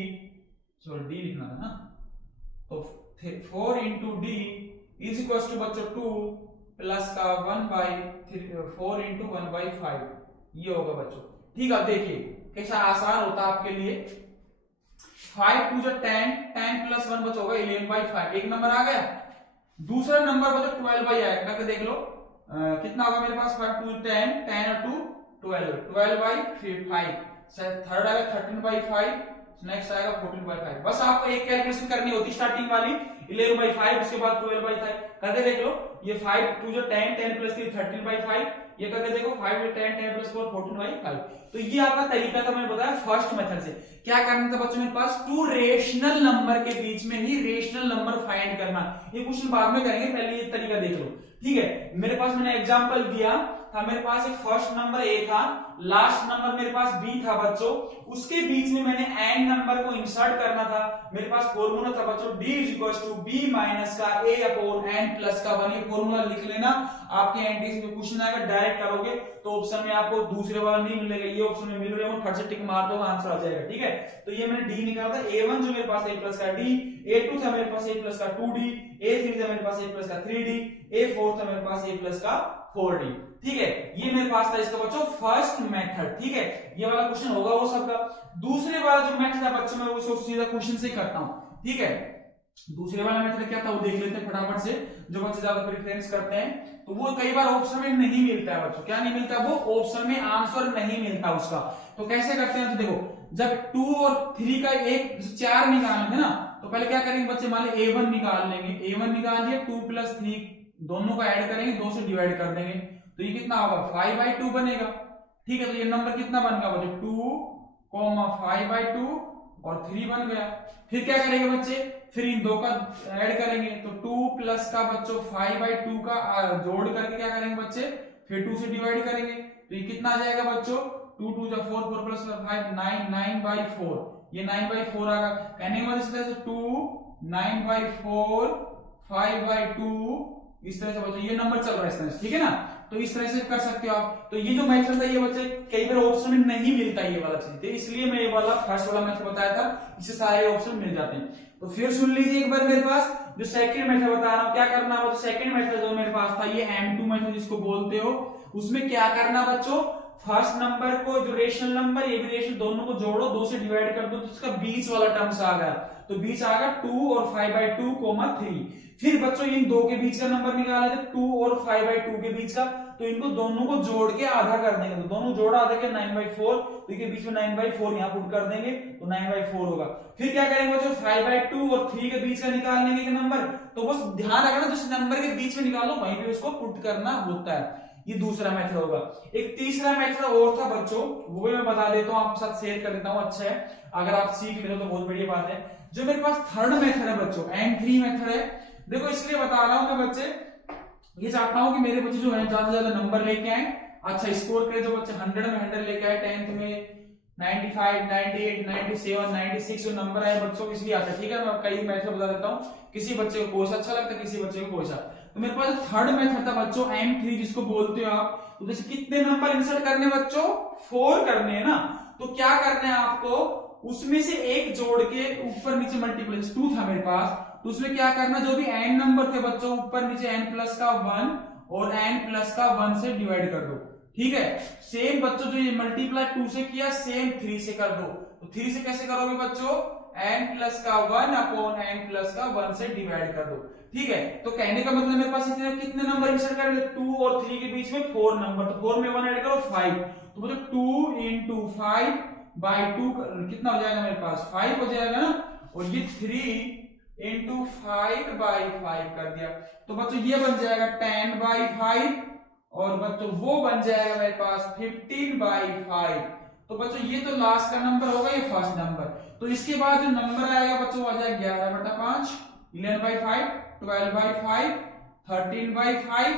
सॉरी डी लिखना था ना, तो 4 into D is equal to बच्चों 2 प्लस का 1/4 इंटू 1/5, ये होगा बच्चों। ठीक है, देखिए कैसा आसान होता है आपके लिए। 5 2 10, 10 प्लस 1 बच्चों होगा 11/5, एक नंबर आ गया। दूसरा नंबर बच्चों 12/8 करके देख लो, कितना होगा मेरे पास 5 2 10, 10 और 2 12, 12/5। थर्ड आएगा 13/5, नेक्स्ट आएगा 14/5। बस आपको एक कैलकुलेशन करनी होती स्टार्टिंग वाली 11/5, उसके बाद 12/5 करके देख लो। ये 5 2 10, 10 प्लस 3 13/5, ये करके देखो 5 10, 10 प्लस 4 14/5। तो ये आपका तरीका था, मैंने बताया फर्स्ट मेथड से। क्या करना था बच्चों मेरे पास, 2 रेशनल नंबर के बीच में ही रेशनल नंबर फाइंड करना। ये क्वेश्चन बाद में करेंगे, पहले ये तरीका देख लो। ठीक है, मेरे पास मैंने एग्जांपल दिया था, मेरे पास एक फर्स्ट नंबर a था, लास्ट नंबर मेरे पास b था बच्चों, उसके बीच में मैंने n नंबर को इंसर्ट करना था। मेरे पाज फॉर्मूला था बच्चों d = b माइनस का a अपॉन n प्लस का 1। ये फॉर्मूला लिख लेना, आपके एनटीसी में क्वेश्चन आएगा, डायरेक्ट करोगे तो ऑप्शन में आपको दूसरे वाला नहीं मिलेगा, ये ऑप्शन में मिल रहा है, फट से टिक मार दो आंसर आ जाएगा। ठीक है, तो ये मैंने d निकाला था, a1 जो मेरे पास a प्लस का d, a2 था मेरे पास a प्लस का 2d, a3 था मेरे पास a प्लस का 3d, a4 था मेरे पास a प्लस का 4d। ठीक है, ये मेरे पास था इसका बच्चों फर्स्ट मेथड। ठीक है, ये वाला क्वेश्चन होगा वो सबका। दूसरे वाला जो मेथड है बच्चों, मैं उसको सीधा क्वेश्चन से करता हूं। ठीक है, दूसरे वाला मेथड क्या था वो देख लेते हैं फटाफट से, जो बच्चे ज्यादा प्रेफरेंस करते हैं। तो वो कई बार ऑप्शन में नहीं मिलता है बच्चों, क्या नहीं मिलता, वो ऑप्शन में आंसर नहीं मिलता उसका। तो कैसे करते हैं, तो देखो जब 2 और 3 का एक 4 निकालना है ना, तो पहले क्या करेंगे बच्चे, मान लीजिए a1 निकाल लेंगे, a1 निकाल लिया, 2 प्लस 3 दोनों को ऐड करेंगे, 2 से डिवाइड कर देंगे, तो ये कितना होगा 5/2 बनेगा। ठीक है, तो ये नंबर कितना बन गया बच्चे 2, 5/2 और 3 बन गया। फिर क्या करेंगे बच्चे, फिर इन दो का ऐड करेंगे, तो 2 प्लस का बच्चों 5/2 का जोड़ करके क्या करेंगे बच्चे, फिर 2 से डिवाइड करेंगे, तो ये कितना आ जाएगा बच्चों 2 2 जा 4, 4 प्लस 5 9, 9/4, ये 9/4 आएगा। कहने का मतलब 2 9/4 5/2, इस तरह से बच्चों ये नंबर चल रहा है इस तरह से। ठीक है ना, तो इस तरह से कर सकते हो आप। तो ये जो मेथड था ये बच्चे कई बार ऑप्शन में नहीं मिलता ये वाला चीज, तो इसलिए मैं ये वाला फर्स्ट वाला मेथड बताया था, इससे सारे ऑप्शन मिल जाते हैं। तो फिर सुन लीजिए एक बार, मेरे पास जो सेकंड मेथड बता रहा हूं क्या करना है, सेकंड मेथड जो मेरे पास था ये M2 मेथड जिसको बोलते हो, उसमें क्या करना बच्चों, फर्स्ट नंबर को जो रेशनल नंबर ये भी रेशनल, दोनों को जोड़ो, 2 से डिवाइड कर दो, तो इसका बीच वाला टर्म्स आ गया, तो बीच आ गया 2 और 5/2, 3। फिर बच्चों इन दो के बीच का नंबर निकाला थे 2 और 5/2 के बीच का, तो इनको दोनों को जोड़ के आधा कर देंगे, तो दोनों जोड़ा आधा के 9/4, तो इनके बीच में 9/4 यहाँ पुट कर देंगे, तो 9/4 होगा। फिर क्या करेंगे बच्चों 5/2 और 3 के बीच का निकाल लेंगे नंबर, तो बस ध्यान रखना जिस नंबर के बीच में निकालो वहीं पे उसको पुट करना होता है। ये दूसरा मेथड होगा। एक तीसरा मेथड और था बच्चों, वो भी मैं बता देता हूँ, आपके साथ शेयर कर देता हूँ, अच्छा है अगर आप सीख ले तो बहुत बढ़िया बात है। जो मेरे पास थर्ड मेथड है बच्चों, M3 मेथड है, देखो इसलिए बता रहा हूं मैं बच्चे, ये चाहता हूं कि मेरे बच्चे जो है ज्यादा से ज्यादा नंबर लेके आए, अच्छा स्कोर करे, जो बच्चे 100 में 100 लेके आए, 10th में 95 98 97 96 जो नंबर आए बच्चों इसलिए आता है। ठीक है, मैं कई मेथड बता देता हूँ, किसी बच्चे को कोई सा अच्छा लगता है, किसी बच्चे को कोई सा। तो मेरे पास थर्ड मेथड था बच्चों M3 जिसको बोलते हो आप। तो जैसे कितने नंबर इंसर्ट करने बच्चों, 4 करने हैं ना, तो क्या करना है आपको, उसमें से एक जोड़ के ऊपर नीचे मल्टीप्लाई, 2 था मेरे पास, तो उसमें क्या करना, जो भी n नंबर थे बच्चों ऊपर नीचे n प्लस का 1 और n प्लस का 1 से डिवाइड कर दो, ठीक है। सेम बच्चों जो ये मल्टीप्लाई 2 से किया सेम 3 से कर दो। तो 3 से कैसे करोगे बच्चों, n प्लस का 1 अपॉन n प्लस का 1 से डिवाइड कर दो, ठीक है। तो कहने का मतलब मेरे पास इतने कितने नंबर इंसर्ट करेंगे, 2 और 3 के बीच में 4 नंबर, तो 4 में 1 ऐड करो 5, तो बोलो 2 into 5 by 2 कितना हो जाएगा मेरे पास, 5 हो जाएगा ना, और ये 3 into 5 by 5 कर दिया, तो बच्चों ये बन जाएगा 10 by 5, और बच्चों वो बन जाएगा मेरे पास 15 by 5। तो बच्चों ये तो लास्ट का नंबर होगा, ये फर्स्ट नंबर। तो इसके बाद जो नंबर आएगा बच्चों वो आ जाएगा 11/5, 11 by 5, 12 by 5, 13 by 5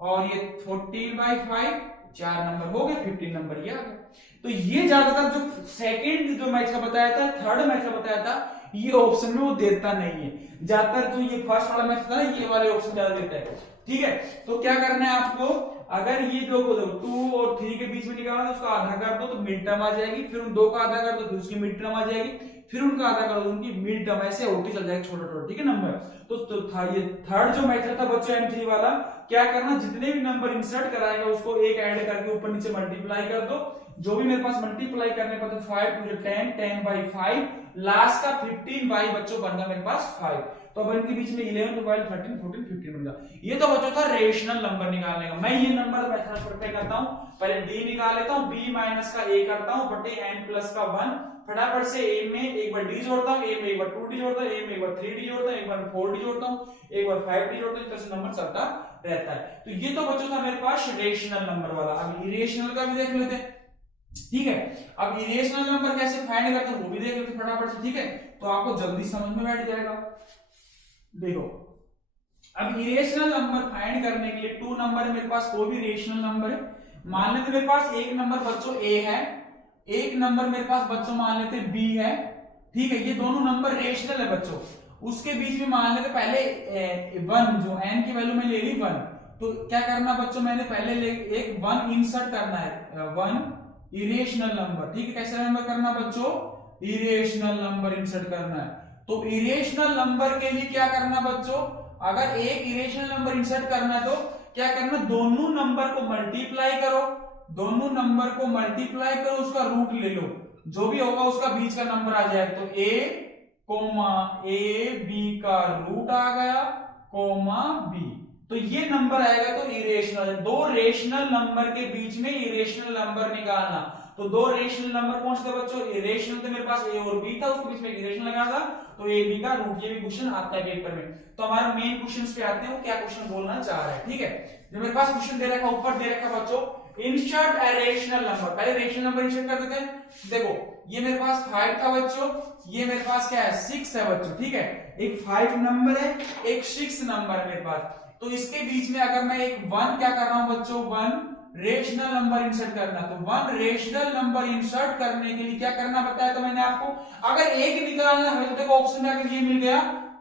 और ये 14 by 5, 4 नंबर हो गए, 15 नंबर ये आ गए। तो ये ज्यादातर जो सेकंड जो मैथ का बताया था, थर्ड मैथ का बताया था, ये ऑप्शन में वो देता नहीं है। ज्यादातर जो ये फर्स्ट वाला मैथ था ना, ये वाले ऑप्शन ज्यादा देता है, ठीक है। तो क्या करना है आपको, अगर ये दो को 2 और 3 के बीच में निकालना है, उसका आधा कर दो तो मिड टर्म आ जाएगी, फिर उन 2 का आधा कर दो तो उसकी मिड टर्म आ जाएगी, फिर उनका आधा कर दो उनकी मिड टर्म, ऐसे होती चल जाएगी छोटा छोटा, ठीक है नंबर। तो था ये थर्ड जो मेथड था बच्चों M3 वाला, क्या करना, जितने भी नंबर इंसर्ट कराएगा उसको एक ऐड करके ऊपर नीचे मल्टीप्लाई कर दो, जो भी मेरे पास मल्टीप्लाई करने पर तो 5 टू 10, 10 by 5, लास्ट का 15 by बच्चों बनना मेरे पास 5। तो अब इनके बीच में 11, 12, 13, 14, 15 बन गया। ये तो बच्चों था रेशनल नंबर निकालने का। मैं ये नंबर मेथड पर करता हूं, पहले d निकाल लेता हूं, b माइनस का a करता हूं बटे n प्लस का 1, फटाफट से a में एक बार d जोड़ता हूं, a में एक बार 2d जोड़ता हूं, a में एक बार 3d जोड़ता हूं, एक बार 4d जोड़ता हूं, एक बार 5d जोड़ता हूं, इस तरह से नंबर चलता रहता है। तो ये तो बच्चों था मेरे पास रेशनल नंबर वाला। अब इरेशनल का भी देख लेते हैं, ठीक है। अब इरेशनल नंबर कैसे फाइंड करते हैं वो भी देख लेते हैं फटाफट से, ठीक है। तो आपको जल्दी समझ में बैठ जाएगा। देखो, अब इरेशनल नंबर फाइंड करने के लिए 2 नंबर मेरे पास, कोई भी रेशनल नंबर है, मान लेते मेरे पास एक नंबर बच्चों a है, एक नंबर मेरे पास बच्चों मान लेते b है, ठीक है। ये दोनों नंबर रेशनल है बच्चों, उसके बीच में मान लेते पहले 1, जो n की वैल्यू में ले ली 1, तो क्या करना बच्चों, मैंने पहले एक 1 इंसर्ट करना है, 1 इरेशनल नंबर, ठीक है। कैसा नंबर करना बच्चों, इरेशनल नंबर इंसर्ट करना है। तो इरेशनल नंबर के लिए क्या करना बच्चों, अगर एक इरेशनल नंबर इंसर्ट करना है तो क्या करना, दोनों नंबर को मल्टीप्लाई करो, दोनों नंबर को मल्टीप्लाई करो, उसका रूट ले लो, जो भी होगा उसका बीच का नंबर आ जाएगा। तो a कोमा a b का रूट आ गया कोमा b, तो ये नंबर आएगा। तो इरेशनल, दो रेशनल नंबर के बीच में इरेशनल नंबर निकालना। तो दो रेशनल नंबर कौन से बच्चों, इरेशनल तो मेरे पास a और b था, उसके बीच में इरेशनल लगा था, तो a b का रूट। ये भी क्वेश्चन आता है पेपर में। तो हमारा मेन क्वेश्चन पे आते हैं, वो क्या क्वेश्चन बोलना चाह रहा है, ठीक है। जो मेरे पास क्वेश्चन दे रखा, ऊपर दे रखा बच्चों, इंसर्ट अ रेशनल नंबर। पहले रेशनल नंबर इंसर्ट कर देते हैं। देखो, ये मेरे पास 5 था बच्चों, ये मेरे पास क्या है 6 है बच्चों, ठीक है। एक 5 नंबर है, एक 6 नंबर है मेरे पास। तो इसके बीच में अगर मैं एक 1 क्या कर रहा हूं बच्चों, 1 रेशनल नंबर इंसर्ट करना, तो 1 रेशनल नंबर इंसर्ट करने के लिए क्या करना बताया था मैंने आपको, अगर एक निकालना है तो देखो ऑप्शन में अगर ये मिल गया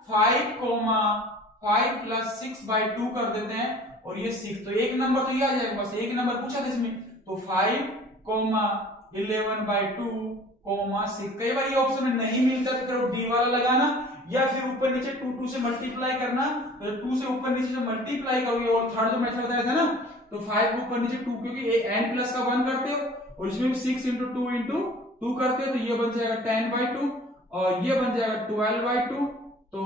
5 प्लस 6 by 2 कर देते हैं, और ये 6, तो एक नंबर तो ये आ जाएगा, बस एक नंबर पूछा था इसमें। तो 5 11 by 2 6। कई बार ये ऑप्शन में नहीं मिलता तो डी वाला लगाना, या फिर ऊपर नीचे 2 से मल्टीप्लाई करना, तो 2 से ऊपर नीचे से मल्टीप्लाई करोगे। और थर्ड जो मेथड बताया था ना, तो 5 के ऊपर नीचे 2, क्योंकि n प्लस का 1 करते हो और इसमें 6 into 2 करते हो, तो ये बन जाएगा 10 by 2 और ये बन जाएगा 12 by 2, तो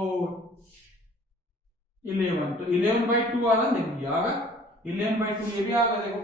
11, तो 11 by 2 आ रहा, देखो ये आ गया 11 by 2, ये भी आ गया देखो,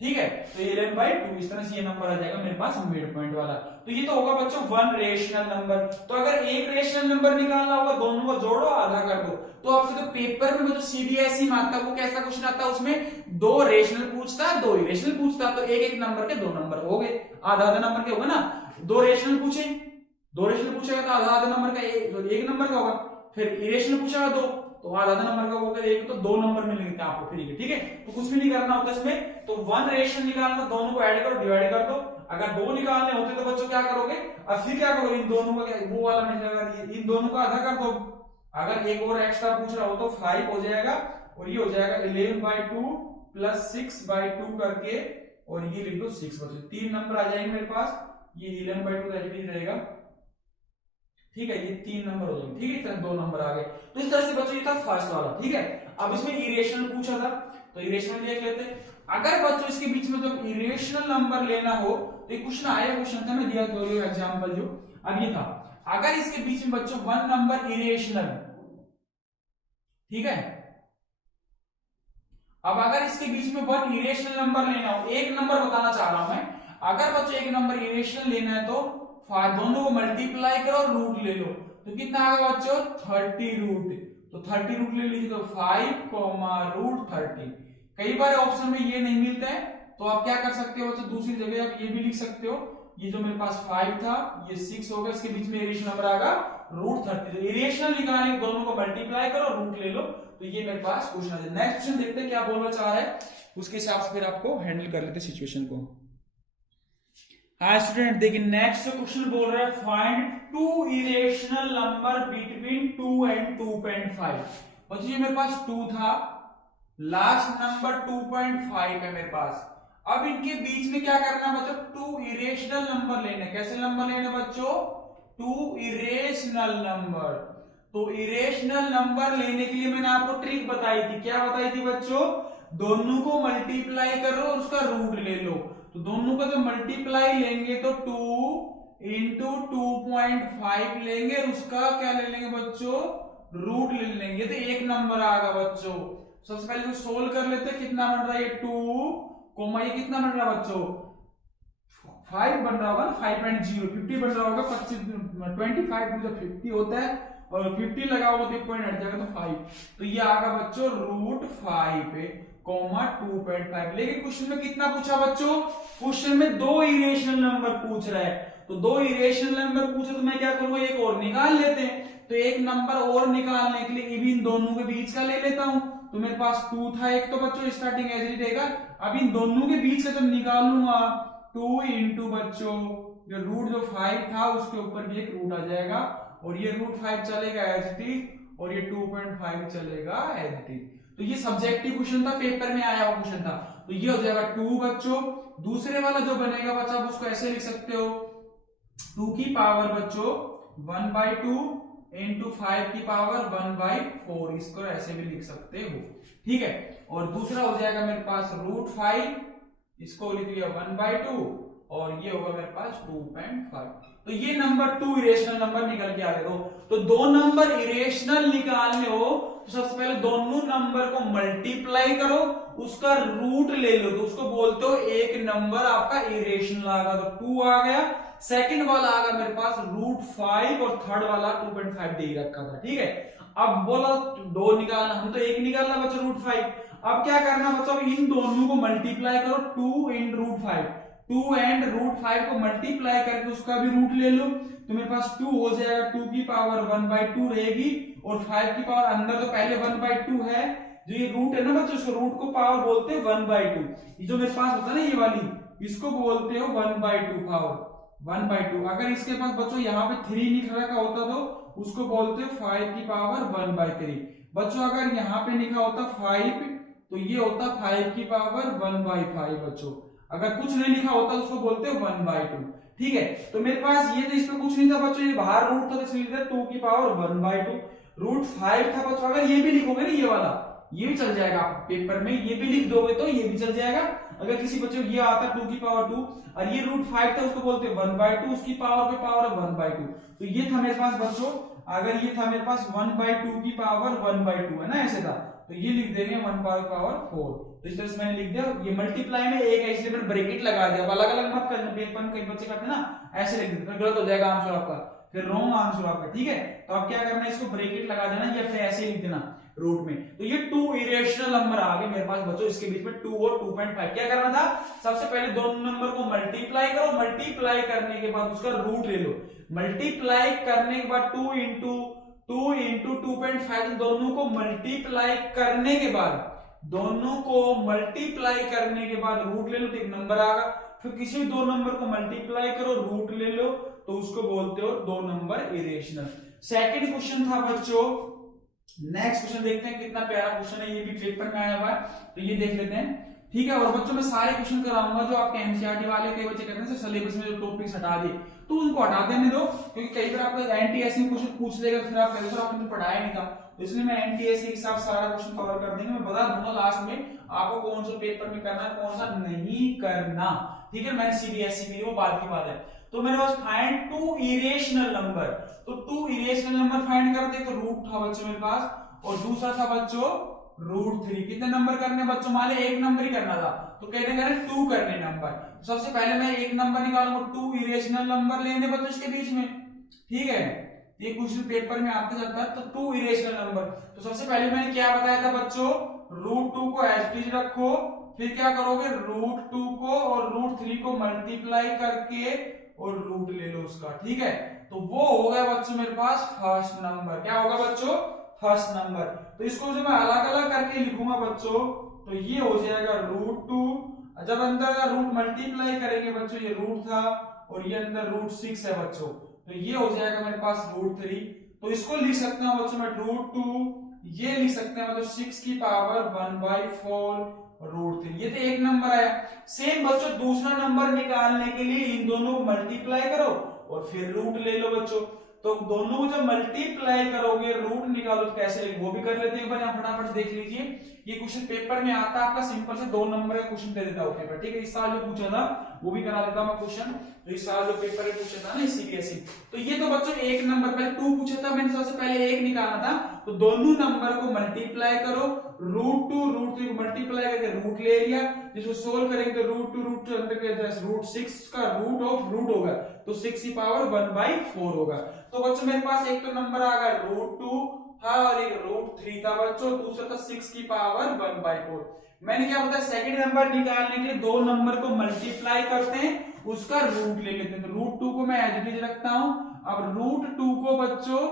ठीक है। तो 11 by 2 इस तरह से ये नंबर आ जाएगा मेरे पास मिड पॉइंट वाला। तो ये तो होगा बच्चों 1 रेशनल नंबर। तो अगर एक रेशनल नंबर निकालना होगा, दोनों को जोड़ो आधा कर दो। तो आपसे तो पेपर में जो सीबीएसई में आता है वो कैसा क्वेश्चन आता है, उसमें 2 रेशनल पूछता है 2 इरेशनल पूछता है, तो एक एक नंबर के 2 नंबर हो गए, आधा आधा नंबर के होगा ना। 2 रेशनल पूछेगा तो आधा आधा नंबर का एक नंबर का होगा, फिर इरेशनल पूछेगा 2 तो आधा नंबर का होगा, एक तो 2 नंबर मिलेंगे आपको फ्री के, ठीक है। तो कुछ भी नहीं करना होता इसमें। तो 1 रेशनल निकालना, दोनों को ऐड करो, डिवाइड कर दो। अगर 2 निकालने होते तो बच्चों क्या करोगे, अब फिर क्या करोगे, इन दोनों का वो वाला मिलेगा, इन दोनों का आधा कर दो। अगर एक और एक्स्ट्रा पूछ रहा हो तो 5 हो जाएगा, और ये हो जाएगा 11/2 प्लस 6/2 करके, और ये लिख दो 6 बच्चों। 3 नंबर आ जाएंगे मेरे पास, ये 11/2 का एलसीएम रहेगा, ठीक है, ये 3 नंबर हो जाएंगे, ठीक है, इस तरह 2 नंबर आ गए। तो इस तरह से बच्चों ये था फर्स्ट वाला, ठीक है। अब इसमें इरेशनल पूछा था, तो इरेशनल देख लेते हैं। अगर बच्चों इसके बीच में जब इरेशनल नंबर लेना हो, तो एक क्वेश्चन आया, क्वेश्चन था मैं दिया तो एग्जांपल जो अब ये था, अगर इसके बीच में बच्चों 1 नंबर इरेशनल, ठीक है, अब अगर इसके बीच में 1 इरेशनल नंबर लेना हो, एक नंबर बताना चाह रहा हूं मैं, अगर बच्चों एक नंबर इरेशनल लेना है तो दोनों को मल्टीप्लाई करो और रूट ले लो, तो कितना आएगा बच्चों 30 रूट, तो 30 रूट ले लीजिए, तो 5 रूट 30। कई बार ऑप्शन में ये नहीं मिलता है, तो आप क्या कर सकते हो बच्चों, दूसरी जगह आप ये भी लिख सकते हो, ये जो मेरे पास 5 था ये 6 होगा, इसके बीच में इरेशनल नंबर आएगा रूट 30, तो इरेशनल निकालने दोनों को मल्टीप्लाई करो रूट ले लो, तो ये मेरे पास क्वेश्चन है। नेक्स्ट क्वेश्चन देखते हैं क्या बोलना चाह रहा है, उसके हिसाब से फिर आपको हैंडल कर लेते सिचुएशन को। हाँ स्टूडेंट देखिए, नेक्स्ट क्वेश्चन बोल रहा है find 2 irrational number between 2 and 2.5। बच्चों ये मेरे पास 2 था, लास्ट नंबर 2.5 है मेरे पास। अब इनके बीच में क्या करना है बच्चों, 2 इरेशनल नंबर लेने। कैसे नंबर लेने बच्चों, 2 इरेशनल नंबर। तो इरेशनल नंबर लेने के लिए मैंने आपको ट्रिक बताई थी, क्या बताई थी बच्चों, दोनों को मल्टीप्लाई करो और उसका रूट ले लो। तो दोनों का जो मल्टीप्लाई लेंगे तो 2 into 2.5 लेंगे, और उसका क्या ले लेंगे बच्चों, रूट ले लेंगे, तो एक नंबर आएगा बच्चों। सबसे पहले इसको सोल्व कर लेते हैं, कितना बन रहा है ये 2, ये कितना बन रहा है बच्चों 5 बन रहा होगा ना, 5.0 50 बन रहा होगा, 25 जब 50 होता है और 50 लगा होगा तो 1 पॉइंट हट जाएगा, तो 5, तो ये आएगा बच्चों रूट 5 2.5। लेकिन क्वेश्चन में कितना पूछा बच्चों, क्वेश्चन में 2 इरेशनल नंबर पूछ रहा है, तो 2 इरेशनल नंबर पूछे तो मैं क्या करूंगा, एक और निकाल लेते हैं। तो एक नंबर और निकालने के लिए इन दोनों के बीच का ले लेता हूं, तो मेरे पास 2 था एक, तो बच्चों स्टार्टिंग एज इट रहेगा। अब इन दोनों के बीच का जब निकालूंगा 2 इंटू बच्चों जो रूट जो 5 था उसके ऊपर भी एक रूट आ जाएगा, और ये रूट 5 चलेगा एज इट इज, और ये 2.5 चलेगा एज इट इज। तो ये सब्जेक्टिव क्वेश्चन था, पेपर में आया हुआ क्वेश्चन था, तो ये हो जाएगा 2 बच्चों। दूसरे वाला जो बनेगा बच्चा आप उसको ऐसे लिख सकते हो, 2 की पावर बच्चों 1/2 इंटू 5 की पावर 1/4, इसको ऐसे भी लिख सकते हो, ठीक है। और दूसरा हो जाएगा मेरे पास रूट 5, इसको लिख लिया 1/2, और ये होगा मेरे पास 2.5। तो ये नंबर 2 इरेशनल नंबर निकल के आ गए। तो 2 नंबर इरेशनल निकालने हो तो सबसे पहले दोनों नंबर को मल्टीप्लाई करो, उसका रूट ले लो, तो उसको बोलते हो एक नंबर आपका इरेशनल आ गया, तो 2 आ गया। सेकंड वाला आ गया मेरे पास रूट 5, और थर्ड वाला 2.5 दे रखा था, ठीक है। अब बोला 2 निकालना, हम तो एक निकालना बच्चा रूट 5। अब क्या करना बच्चा, इन दोनों को मल्टीप्लाई करो, 2 इन रूट 5, 2 एंड रूट 5 को मल्टीप्लाई करके उसका भी रूट ले लो, तो मेरे पास 2 हो जाएगा, 2 की पावर 1/2 रहेगी, और 5 की पावर अंदर तो पहले 1/2 है, जो ये रूट है ना बच्चों, उसको रूट को पावर बोलते हैं 1/2। ये जो मेरे पास होता है ना ये वाली, इसको बोलते हो 1/2 पावर 1/2। अगर इसके पास बच्चों यहाँ पे 3 लिख रखा होता तो उसको बोलते हो 5 की पावर 1/3। बच्चों अगर यहाँ पे लिखा होता 5 तो ये होता 5 की पावर 1/5 बच्चों। अगर कुछ नहीं लिखा होता उसको बोलते हैं 1/2, ठीक है। तो मेरे पास ये तो इसमें कुछ नहीं था बच्चों, ये बाहर रूट था, इसलिए 2 की पावर 1/2। रूट 5 था बच्चों, अगर ये भी लिखोगे ना ये वाला, ये भी चल जाएगा पेपर में, ये भी लिख दोगे तो ये भी चल जाएगा। अगर किसी बच्चे को ये आता 2 की पावर 2, और ये रूट 5 था उसको बोलते हैं 1/2, उसकी पावर पे पावर है 1/2। तो ये था मेरे पास बच्चों, अगर ये था मेरे पास 1/2 की पावर 1/2 है ना, ऐसे था, तो ये लिख देंगे 1/4। तो इस तरह से मैंने लिख दिया। ये मल्टीप्लाई में एक ऐसे मैंने ब्रैकेट लगा दिया, अलग अलग मत करना, पेपर में कई बच्चे करते हैं ना ऐसे लिख देते, गलत हो जाएगा आंसर आपका, फिर रॉन्ग आंसर आपका, ठीक है। तो आप क्या करना है, इसको ब्रैकेट लगा देना या फिर ऐसे लिख देना रूट में। तो ये 2 इरेशनल नंबर आ गए मेरे पास बच्चों, इसके बीच में 2 और 2.5। क्या करना था, सबसे पहले दोनों नंबर को मल्टीप्लाई करो, मल्टीप्लाई करने के बाद उसका रूट ले लो। मल्टीप्लाई करने के बाद 2 इंटू 2.5, दोनों को मल्टीप्लाई करने के बाद रूट ले लो तो एक नंबर आएगा। फिर किसी भी 2 नंबर को मल्टीप्लाई करो, रूट ले लो, तो उसको बोलते हो 2 नंबर इरेशनल। सेकंड क्वेश्चन था बच्चों नेक्स्ट क्वेश्चन देखते हैं, कितना प्यारा क्वेश्चन है, ये भी पेपर में आया हुआ है, तो ये देख लेते हैं। ठीक है, और बच्चों मैं सारे क्वेश्चन कराऊंगा जो आपके एनसीईआरटी वाले कई बच्चे कहते हैं सिलेबस में जो टॉपिक्स हटा दिए, तो उनको हटा देने दो, क्योंकि कई बार आपको एनटीएससी में क्वेश्चन पूछ लेगा, फिर आप कहेंगे सर आपने पढ़ाया नहीं था, तो इसलिए मैं एनटीएससी के हिसाब से सारा क्वेश्चन कवर कर देंगे। मैं बता दूंगा लास्ट में आपको कौन सा पेपर में करना है, कौन सा नहीं करना। ठीक है, मैंने सीबीएसई के लिए वो बात की बात है। तो मेरे पास फाइंड टू इरेशनल नंबर, तो टू इरेशनल नंबर फाइंड करते, तो रूट था बच्चों मेरे पास, और दूसरा था बच्चों √3। कितने नंबर करने बच्चों, मान लो एक नंबर ही करना था, तो कहते हैं 2 करने नंबर। तो सबसे पहले मैं एक नंबर निकालूंगा, 2 इरेशनल नंबर लेने बच्चों इसके बीच में। ठीक है, ये क्वेश्चन पेपर में आते जाता है, तो 2 इरेशनल नंबर। तो सबसे पहले मैंने क्या बताया था बच्चों, √2 को एज इट इज रखो, फिर क्या करोगे √2 को और √3 को मल्टीप्लाई करके और रूट ले लो उसका। ठीक है, तो वो हो गया बच्चों मेरे पास फर्स्ट नंबर। क्या होगा बच्चों, फर्स्ट नंबर। तो इसको जो मैं अलग अलग करके लिखूंगा बच्चों, तो ये हो जाएगा √2, जब अंदर का रूट मल्टीप्लाई करेंगे बच्चों, ये रूट था और ये अंदर √6 है बच्चों, तो ये हो जाएगा मेरे पास √3। तो इसको लिख सकता हूं बच्चों मैं √2, ये लिख सकते हैं मतलब 6 की पावर 1/4 √3। ये तो एक नंबर आया। सेम बच्चों दूसरा नंबर निकालने के लिए इन दोनों को मल्टीप्लाई करो और फिर रूट ले लो बच्चों। तो दोनों को जब मल्टीप्लाई करोगे रूट निकालो, तो कैसे वो भी कर लेते हैं, एक बार यहाँ फटाफट देख लीजिए। ये क्वेश्चन पेपर में आता है आपका, सिंपल से 2 नंबर का क्वेश्चन दे देता हूँ पेपर। ठीक है, इस साल जो पूछा था वो भी करा देता हूँ मैं क्वेश्चन, तो इस साल जो पेपर में पूछा था ना सीबीएसई। तो ये तो बच्चों एक नंबर, पहले 2 पूछा था मैंने, सबसे पहले 1 निकालना था, तो दोनों नंबर को मल्टीप्लाई करो, √2 √3 को मल्टीप्लाई करके रूट ले लिया, जिसको सोल्व करेंगे तो √2 √2 अंदर √6 का रूट ऑफ रूट होगा, तो 6 की पावर 1/4 होगा। तो बच्चों मेरे पास एक तो नंबर आ गया √2 था और एक √3 था बच्चों, दूसरा था 6 की पावर 1/4। मैंने क्या बताया, सेकंड नंबर निकालने के लिए 2 नंबर को मल्टीप्लाई करते हैं, उसका रूट ले लेते हैं। तो √2 को मैं एज इट इज रखता हूं, अब √2 को बच्चों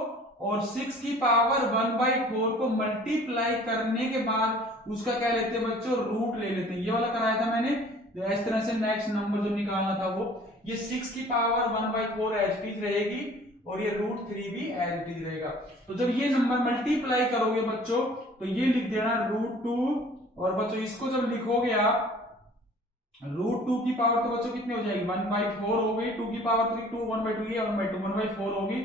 और 6 की पावर 1/4 को मल्टीप्लाई करने के बाद उसका क्या लेते हैं बच्चों, रूट ले लेते हैं। ये वाला कराया था मैंने, इस तरह से नेक्स्ट नंबर जो निकालना था वो, ये 6 की पावर 1/4 एज इट इज रहेगी और ये √3 भी एज इट इज रहेगा। तो जब ये नंबर मल्टीप्लाई करोगे बच्चों, तो ये लिख देना √2, और बच्चों इसको जब लिखोगे आप, √2 की पावर तो बच्चों कितनी हो जाएगी 1/4 हो गई, 2 की पावर 3 2 1/2 ये 1/2 1/4 होगी,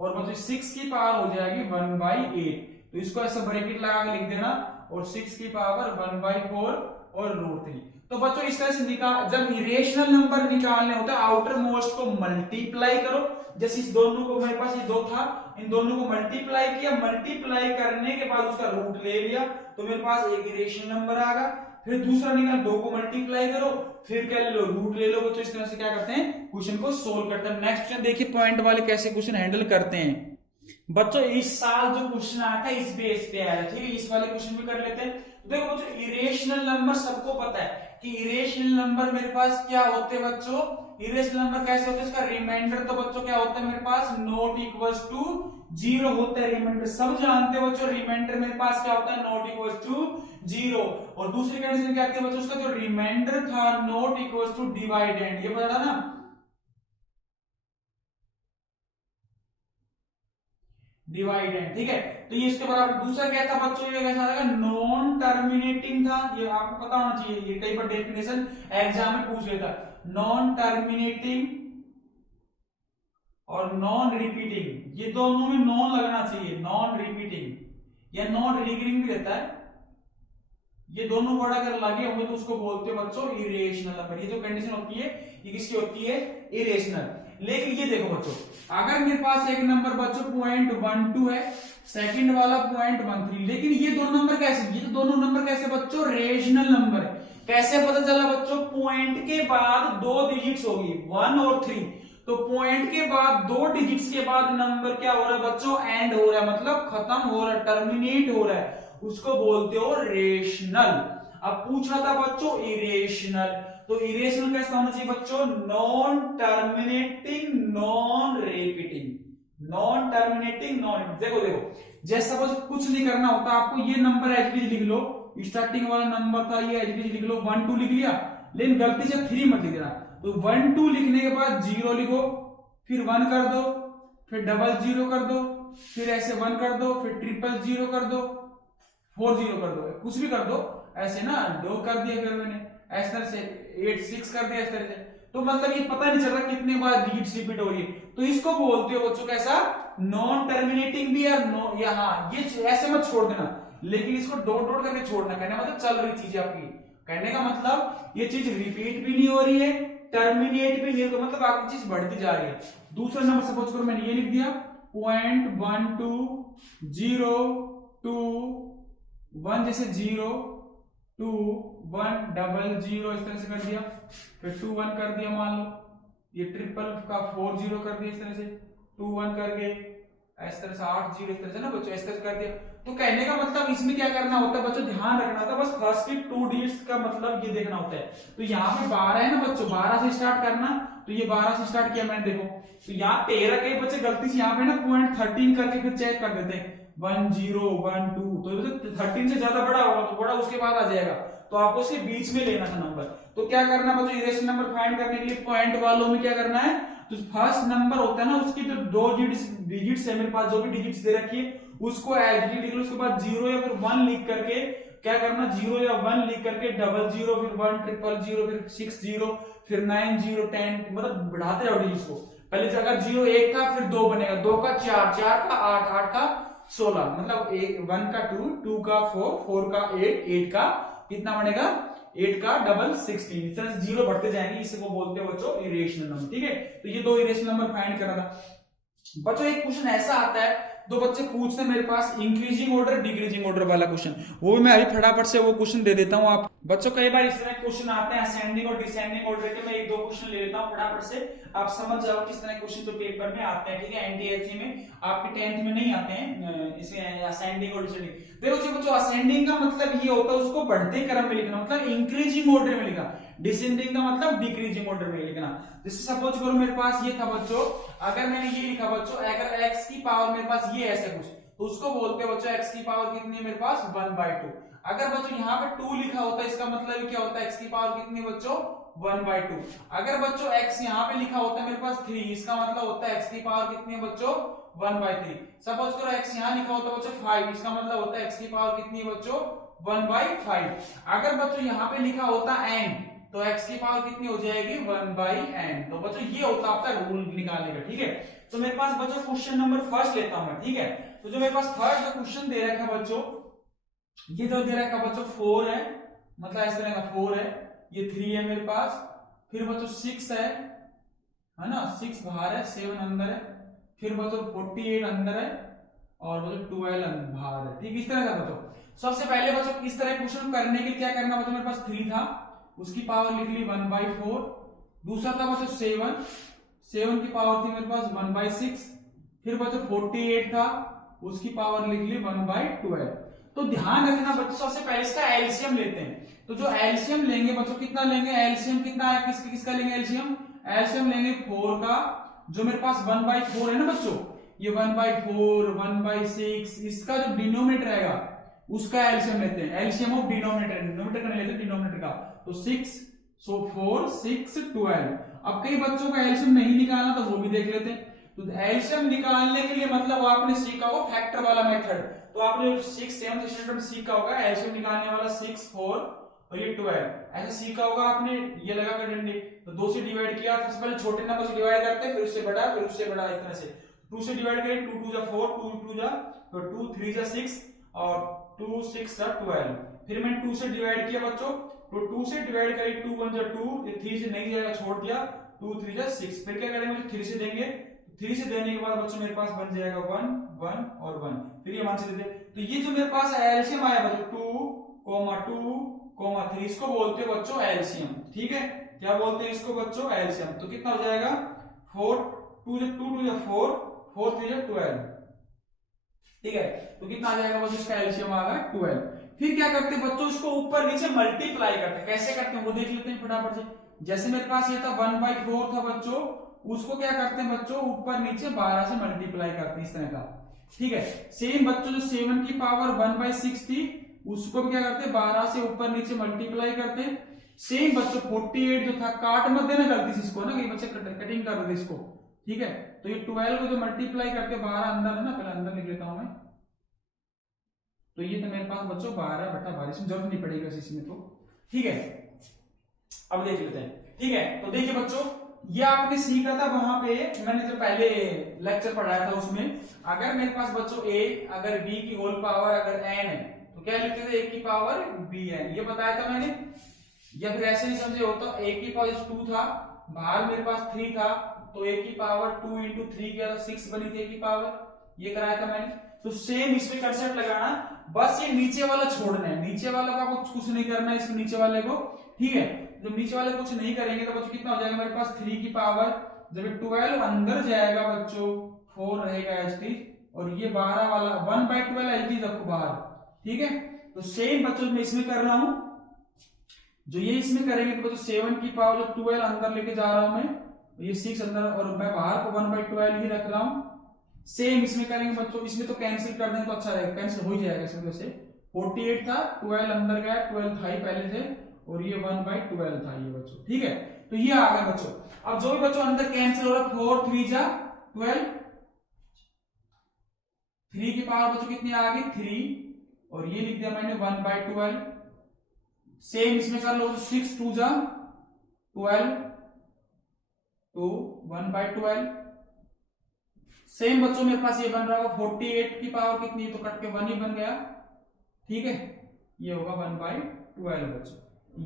और बच्चों 6 की पावर हो जाएगी 1/8। तो इसको ऐसा ब्रैकेट लगा के लिख देना, और 6 की पावर 1/4 और √3। तो बच्चों इस तरह से निकाल, जब इरेशनल नंबर निकालने होता है आउटर मोस्ट को मल्टीप्लाई करो, जैसे इस दोनों को, मेरे पास ये 2 था, इन दोनों को मल्टीप्लाई किया, मल्टीप्लाई करने के बाद उसका रूट ले लिया, तो मेरे पास एक इरेशनल नंबर आ गया। फिर दूसरा निकाल, 2 को मल्टीप्लाई करो, फिर क्या ले लो, रूट ले लो। तो इस तरह से क्या करते हैं, क्वेश्चन को सोल्व करते हैं। नेक्स्ट क्वेश्चन देखिए, पॉइंट वाले कैसे क्वेश्चन हैंडल करते हैं बच्चों। इस साल जो क्वेश्चन आया था इस बेस पे आया, ठीक है, इस वाले क्वेश्चन भी कर लेते हैं। देखो बच्चों, इरेशनल नंबर सबको पता है कि इरेशनल नंबर मेरे पास क्या होते हैं बच्चों, इरेशनल नंबर कैसे होते हैं, इसका रिमाइंडर तो बच्चों क्या होता है मेरे पास, नॉट इक्वल्स टू 0 होता है। रिमाइंडर सब जानते हैं बच्चों, रिमाइंडर मेरे पास क्या होता है, नॉट इक्वल्स टू 0। और दूसरी कंडीशन क्या आती है बच्चों, उसका जो रिमाइंडर था नॉट इक्वल्स टू डिवाइडेंड, ये पता था ना, डिवाइडेंड। ठीक है, तो ये इसके बराबर। दूसरा क्या था बच्चों, ये कैसा था, नॉन टर्मिनेटिंग था, ये आपको पता होना चाहिए, ये कई बार डेफिनेशन एग्जाम में पूछ लेता, नॉन टर्मिनेटिंग और नॉन रिपीटिंग, ये दोनों में नॉन लगना चाहिए, नॉन रिपीटिंग या नॉन रिकरिंग भी रहता है। ये दोनों वर्ड अगर लगे होंगे तो उसको बोलते हैं बच्चों इरेशनल नंबर। ये जो कंडीशन होती है ये किसकी होती है, इरेशनल। लेकिन ये देखो बच्चों, अगर मेरे पास एक नंबर बच्चों 0.12 है, सेकंड वाला 0.13, लेकिन ये दोनों नंबर कैसे, ये दोनों नंबर कैसे बच्चों, रेशनल नंबर है। कैसे पता चला बच्चों, पॉइंट के बाद 2 डिजिट्स होगी 1 और 3, तो पॉइंट के बाद 2 डिजिट्स के बाद नंबर क्या हो रहा है बच्चों, एंड हो रहा है, मतलब खत्म हो रहा है, टर्मिनेट हो रहा है, उसको बोलते हो रेशनल। अब पूछा था बच्चों इरेशनल, तो इरेशनल कैसा होना चाहिए बच्चों, non terminating non repeating, non terminating non. देखो जैसा कुछ नहीं करना होता आपको, ये नंबर एच लिख लो, स्टार्टिंग वाला नंबर था ये एच लिख लो, 1 2 लिख लिया, लेकिन गलती से 3 मत लिख देना। तो 1 2 लिखने के बाद 0 लिखो, फिर 1 कर दो, फिर 0 कर दो, फिर ऐसे 1 कर दो, फिर 000 कर दो, 40 कर दो, कुछ भी कर दो ऐसे ना, 2 कर दिया फिर मैंने इस तरह से, 86 कर दिया इस तरह से। तो मतलब ये पता नहीं चल रहा कितने बार डिजिट्स रिपीट हो रही है, तो इसको बोलते हो बच्चों कैसा, नॉन टर्मिनेटिंग भी, या नो, या हाँ ये ऐसे मत छोड़ देना, लेकिन इसको डॉट डॉट करके छोड़ना, कहने मतलब चल रही चीज आपकी, कहने का मतलब ये चीज रिपीट भी नहीं हो रही है, टर्मिनेट भी नहीं हो, मतलब आपकी चीज बढ़ती जा रही है। दूसरा नंबर सपोज करो मैंने ये लिख दिया 0.1202 जैसे 0 2 1 00 इस तरह से कर दिया, फिर 2 1 कर दिया, मान लो ये ट्रिपल का 40 कर दिया इस तरह से, 2 1 करके इस तरह से 8 0 इस तरह से ना बच्चों, इस तरह से कर दिया। तो कहने का मतलब इसमें क्या करना होता है बच्चों, ध्यान रखना था, बस फर्स्ट के 2 डिजिट्स का मतलब ये देखना होता है। तो यहाँ पे 12 है ना बच्चों, 12 से स्टार्ट करना, तो ये 12 से स्टार्ट किया मैंने, देखो तो यहाँ 13 के बच्चे गलती से यहाँ पे ना 0.13 करके फिर चेक कर देते हैं 1 0 1 2, तो 13 से ज्यादा बड़ा होगा तो बड़ा उसके बाद आ जाएगा, तो आपको उसके बीच में लेना था नंबर। तो क्या करना बच्चों, इरेशनल नंबर फाइंड करने के लिए पॉइंट वालों में क्या करना है, तो फर्स्ट नंबर होता है ना उसकी जो 2 डिजिट्स है मेरे पास, जो भी डिजिट्स दे रखी है उसको एडिट लिख लो, उसके बाद 0 या फिर 1 लिख करके क्या करना, 0 या 1 लिख करके 00 फिर 1 000 फिर 60 फिर 90 10, मतलब बढ़ाते जाओ डिजिट्स को। पहले अगर 0 1 था फिर 2 बनेगा, 2 का 4 4 का 8 8 का 16, मतलब 1 का 2 2 का 4 4 का 8 8 का कितना बनेगा, 8 का डबल 16, इस तरह से 0 बढ़ते जाएंगे, इसे वो बोलते हैं बच्चों इरेशनल नंबर। ठीक है, तो ये 2 इरेशनल नंबर फाइंड करना था बच्चों। एक क्वेश्चन ऐसा आता है, दो बच्चे पूछते हैं मेरे पास इंक्रीजिंग ऑर्डर डिक्रीजिंग ऑर्डर वाला क्वेश्चन, वो भी मैं अभी फटाफट से वो क्वेश्चन दे देता हूं आप बच्चों। कई बार इस तरह क्वेश्चन आते हैं असेंडिंग और डिसेंडिंग ऑर्डर के, मैं एक दो क्वेश्चन ले लेता हूं फटाफट से, आप समझ जाओ किस तरह क्वेश्चन जो पेपर में आते हैं। ठीक है, एनटीएससी में आपके 10th में नहीं आते हैं इसे असेंडिंग और डिसेंडिंग। देखो जी बच्चों, असेंडिंग का मतलब ये होता है उसको बढ़ते क्रम में लिखना, मतलब इंक्रीजिंग ऑर्डर में लिखा, डिसेंडिंग का मतलब डिक्रीजिंग ऑर्डर में लिखना। जैसे सपोज करो मेरे पास ये था बच्चों, अगर मैंने ये लिखा बच्चों, अगर x की पावर मेरे पास ये ऐसे कुछ, तो उसको बोलते हैं बच्चों x की पावर कितनी है मेरे पास 1/2। अगर बच्चों यहाँ पे 2 लिखा होता है, इसका मतलब क्या होता है, x की पावर कितनी बच्चों 1/2। अगर बच्चों x यहाँ पे लिखा होता है मेरे पास 3, इसका मतलब होता है x की पावर कितनी है बच्चों 1/3। सपोज करो x यहाँ लिखा होता है बच्चों 5, इसका मतलब होता है x की पावर कितनी है बच्चों 1/5। अगर बच्चों यहाँ पे लिखा होता n, तो x की पावर कितनी हो जाएगी 1/n। तो बच्चों ये होता है आपका रूल निकालने का। ठीक है, तो मेरे पास बच्चों क्वेश्चन नंबर फर्स्ट लेता हूं मैं। ठीक है, तो जो मेरे पास फर्स्ट जो क्वेश्चन दे रखा है बच्चों, ये जो दे रखा है बच्चों 4 है, मतलब इस तरह का 4 है, ये 3 है मेरे पास, फिर बच्चों 6 है ना, 6 बाहर है, 7 अंदर है, फिर बच्चों 48 अंदर है, और बच्चों 12 बाहर है। ठीक, इस तरह का बच्चों। सबसे पहले बच्चों इस तरह क्वेश्चन करने के लिए क्या करना बच्चों, मेरे पास 3 था, उसकी पावर लिख ली 1/4। दूसरा था बच्चों 7 की पावर थी मेरे पास 1/6। फिर बच्चों 48 था, उसकी पावर लिख ली 1/12। तो ध्यान रखना बच्चों, सबसे पहले इसका एलसीएम लेते हैं। तो जो एलसीएम लेंगे बच्चों, कितना लेंगे एलसीएम, कितना है किसका लेंगे एलसीएम, एलसीएम लेंगे 4 का, जो मेरे पास 1/4 है ना बच्चों, ये 1/4 1/6, इसका जो डिनोमिनेटर रहेगा उसका एलसीएम लेते हैं, एलसीएम ऑफ डिनोमिनेटर, डिनोमिनेटर का नहीं लेते डिनोमिनेटर का। तो 6 सो 4 6 12। अब कई बच्चों का एलसीएम नहीं निकालना तो वो भी देख लेते हैं। तो एलसीएम निकालने के लिए मतलब आपने सीखा होगा फैक्टर वाला मेथड, तो आपने 6 7th स्टैंडर्ड में सीखा होगा एलसीएम निकालने वाला 6 4 और ये 12 ऐसे सीखा होगा आपने, ये लगा कर डंडे, तो 2 से डिवाइड किया, सबसे पहले छोटे नंबर से डिवाइड करते हैं, फिर उससे बड़ा, फिर उससे बड़ा, इस तरह से 2 से डिवाइड करें, 2 2 जा 4 2 2 जा, तो 2 3 जा 6 और 2 6 जा 12। फिर मैंने 2 से डिवाइड किया बच्चों, तो 2 से डिवाइड करें, 2 1 जा 2, ये 3 से नहीं जाएगा छोड़ दिया, 2 3 जा 6। फिर क्या करेंगे 3 से देंगे, 3 से देने के बाद बच्चों मेरे पास बन जाएगा 1 1 और 1, फिर ये 1 से देते। तो ये जो मेरे पास एलसीएम आया बच्चों 2 3, इसको बोलते हैं बच्चों एलसीएम। ठीक है, क्या बोलते हैं इसको बच्चों एलसीएम। तो कितना हो जाएगा 4 2 2 जा 4 4 3 जा 12। ठीक है, तो कितना आ जाएगा बच्चों, इसका एलसीएम आ गया 12। फिर क्या करते हैं बच्चों, इसको ऊपर नीचे मल्टीप्लाई करते हैं। कैसे करते हैं वो देख लेते हैं फटाफट से। जैसे मेरे पास ये था 1/4 था बच्चों, उसको क्या करते हैं बच्चों ऊपर नीचे 12 से मल्टीप्लाई करते हैं इस तरह का। ठीक है, सेम बच्चों जो 7 की पावर 1/6 थी, उसको भी क्या करते हैं 12 से ऊपर नीचे मल्टीप्लाई करते हैं। सेम बच्चों 48 जो था, काट मत देना गलती से इसको ना, कि बच्चे कटिंग कर रहे थे इसको। ठीक है। तो ये 12 को जो मल्टीप्लाई करके 12 अंदर है ना, पहले अंदर लिख लेता हूं मैं। तो ये तो मेरे पास बच्चों 12/12, इसमें जरूरत नहीं पड़ेगी इसमें तो, ठीक है। अब देख लेते हैं, ठीक है। तो देखिए बच्चों, ये आपने सीखा था वहां पे, मैंने जो पहले लेक्चर पढ़ाया था उसमें, अगर मेरे पास बच्चों a अगर b की होल पावर अगर n है तो क्या लिखते थे, a की पावर bn, ये बताया था मैंने। या फिर ऐसे नहीं समझे हो तो a की पावर 2 था, बाहर मेरे पास 3 था, तो a की पावर 2 into 3 किया तो 6 बनी थी a की पावर, ये कराया था मैंने। तो सेम इसमें कंसेप्ट लगाना, बस ये नीचे वाला छोड़ना है, नीचे वाला का कुछ नहीं करना है, इसको नीचे वाले को, ठीक है। जब नीचे वाले कुछ नहीं करेंगे तो बच्चों कितना हो जाएगा मेरे पास 3 की पावर, जब 12 अंदर जाएगा बच्चों 4 रहेगा एचटी, और ये 12 वाला 1/12 एचटी रखो बाहर, ठीक है। तो सेम बच्चों मैं इसमें कर रहा हूं, जो ये इसमें करेंगे तो बच्चों 7 की पावर जो 12 अंदर लेके जा रहा हूं मैं, ये 6 अंदर और मैं बाहर को 1/12 ही रख रहा हूं। सेम इसमें करेंगे बच्चों, इसमें तो कैंसिल कर दें तो अच्छा रहेगा, कैंसिल हो ही जाएगा इसमें। वैसे 48 था, 12 अंदर गया, 12 था ही पहले से, और ये 1/12 था ये बच्चों, ठीक है। तो ये आ गया बच्चों। अब जो भी बच्चों अंदर कैंसिल हो रहा है, 4 3 जा 12, 3 की पावर बच्चों कितनी आ गई 3, और ये लिख दिया मैंने 1/12। सेम इसमें कर लो, 6 2 जा 12 तो 1/12। सेम बच्चों मेरे पास ये बन रहा होगा 48 की पावर कितनी, तो कट के 1 ही बन गया, ठीक है। ये होगा 1/12 बच्चों।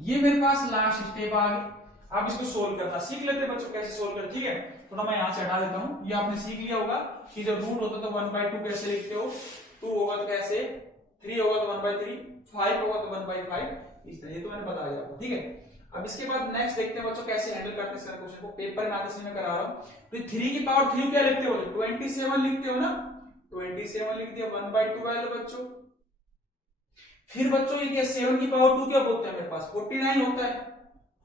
ये मेरे पास लास्ट स्टेप आ गया। अब इसको सोल्व करना सीख लेते बच्चों, कैसे सोल्व कर, ठीक है। थोड़ा मैं यहां से हटा देता हूं, ये आपने सीख लिया होगा कि जब रूट होता तो 1/2 कैसे लिखते हो, 2 होगा तो कैसे, 3 होगा तो 1/3, 5 होगा तो 1/5, इस तरह। ये तो मैंने बता दिया आपको, ठीक है। अब इसके बाद नेक्स्ट देखते हैं बच्चों कैसे हैंडल करते हैं क्वेश्चन को, पेपर में आते से मैं करा रहा हूं। तो 3 की पावर 3 क्या लिखते हो, 27 लिखते हो ना, 27 लिख दिया 1/12 बच्चों। फिर बच्चों ये क्या, 7 की पावर 2 क्या होता है मेरे पास 49 होता है,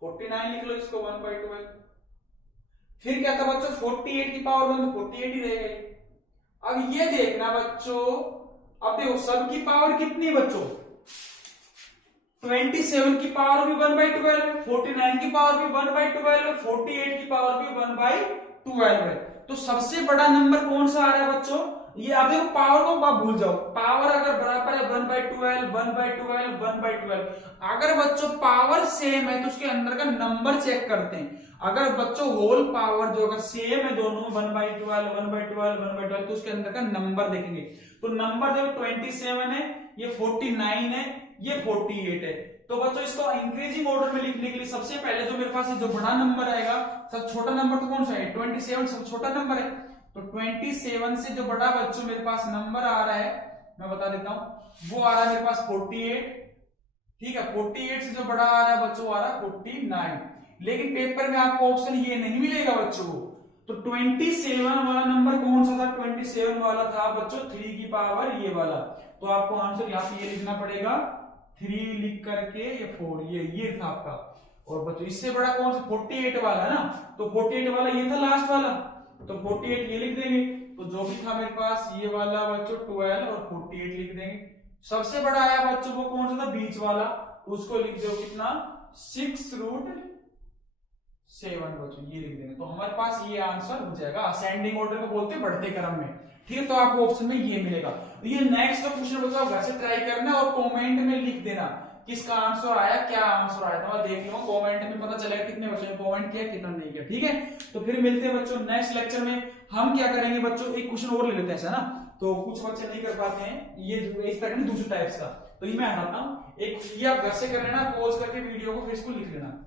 49 लिख लो इसको 1/12। फिर क्या था बच्चों 48 की पावर 1 तो 48 ही रहेगा। अब ये देखना बच्चों, अब देखो सब की पावर कितनी बच्चों, 27 की पावर भी 1/12, 49 की पावर भी 1/12, 48 की पावर भी 1/12 है। तो सबसे बड़ा नंबर कौन सा आ रहा है बच्चों, ये। अब देखो पावर को आप भूल जाओ, पावर अगर बराबर है 1/12 1/12 1/12, अगर बच्चों पावर सेम है तो उसके अंदर का नंबर चेक करते हैं। अगर बच्चों होल पावर जो अगर सेम है दोनों 1/12 1/12 1/12, तो उसके अंदर का नंबर देखेंगे। तो नंबर देखो 27 है, ये 49 है, ये 48 है। तो बच्चों इसको इंक्रीजिंग ऑर्डर में लिखने के लिए सबसे पहले जो मेरे पास जो बड़ा नंबर आएगा, सब छोटा नंबर तो कौन सा है 27, सब छोटा नंबर है। तो 27 से जो बड़ा बच्चों मेरे पास नंबर आ रहा है, मैं बता देता हूं, वो आ रहा है मेरे पास 48, ठीक है। 48 से जो बड़ा आ रहा है बच्चों आ रहा है 49। लेकिन पेपर में आपको ऑप्शन ये नहीं मिलेगा बच्चों को। तो 27 वाला नंबर कौन सा था, 27 वाला था बच्चों 3 की पावर ये वाला। तो आपको आंसर यहाँ पे ये लिखना पड़ेगा 3 लिख करके ये 4, ये था आपका। और बच्चों इससे बड़ा कौन सा 48 वाला है ना, तो 48 वाला ये था लास्ट वाला, तो 48 ये लिख देंगे। तो जो भी था मेरे पास ये वाला बच्चों 12 और 48 लिख देंगे। सबसे बड़ा आया बच्चों वो कौन सा था बीच वाला, उसको लिख दो कितना 6√7 बच्चों, ये लिख देंगे। तो हमारे पास ये आंसर हो जाएगा। असेंडिंग ऑर्डर को बोलते हैं बढ़ते क्रम में, ठीक है। तो आपको ऑप्शन में ये मिलेगा। तो ये नेक्स्ट का क्वेश्चन बच्चों घर से ट्राई करना और कमेंट में लिख देना किसका आंसर आया, क्या आंसर आया था, मैं देख लूंगा कमेंट में, पता चलेगा कितने बच्चों ने कमेंट किया कितना नहीं किया, ठीक है। तो फिर मिलते हैं बच्चों नेक्स्ट लेक्चर में। हम क्या करेंगे बच्चों, एक क्वेश्चन और ले लेते हैं ऐसा ना, तो कुछ बच्चे नहीं कर पाते हैं ये इस तरह दूसरे टाइप्स का, तो ये मैं हटाता हूँ। एक ये आप घर से कर लेना, पॉज करके वीडियो को फिर इसको लिख लेना।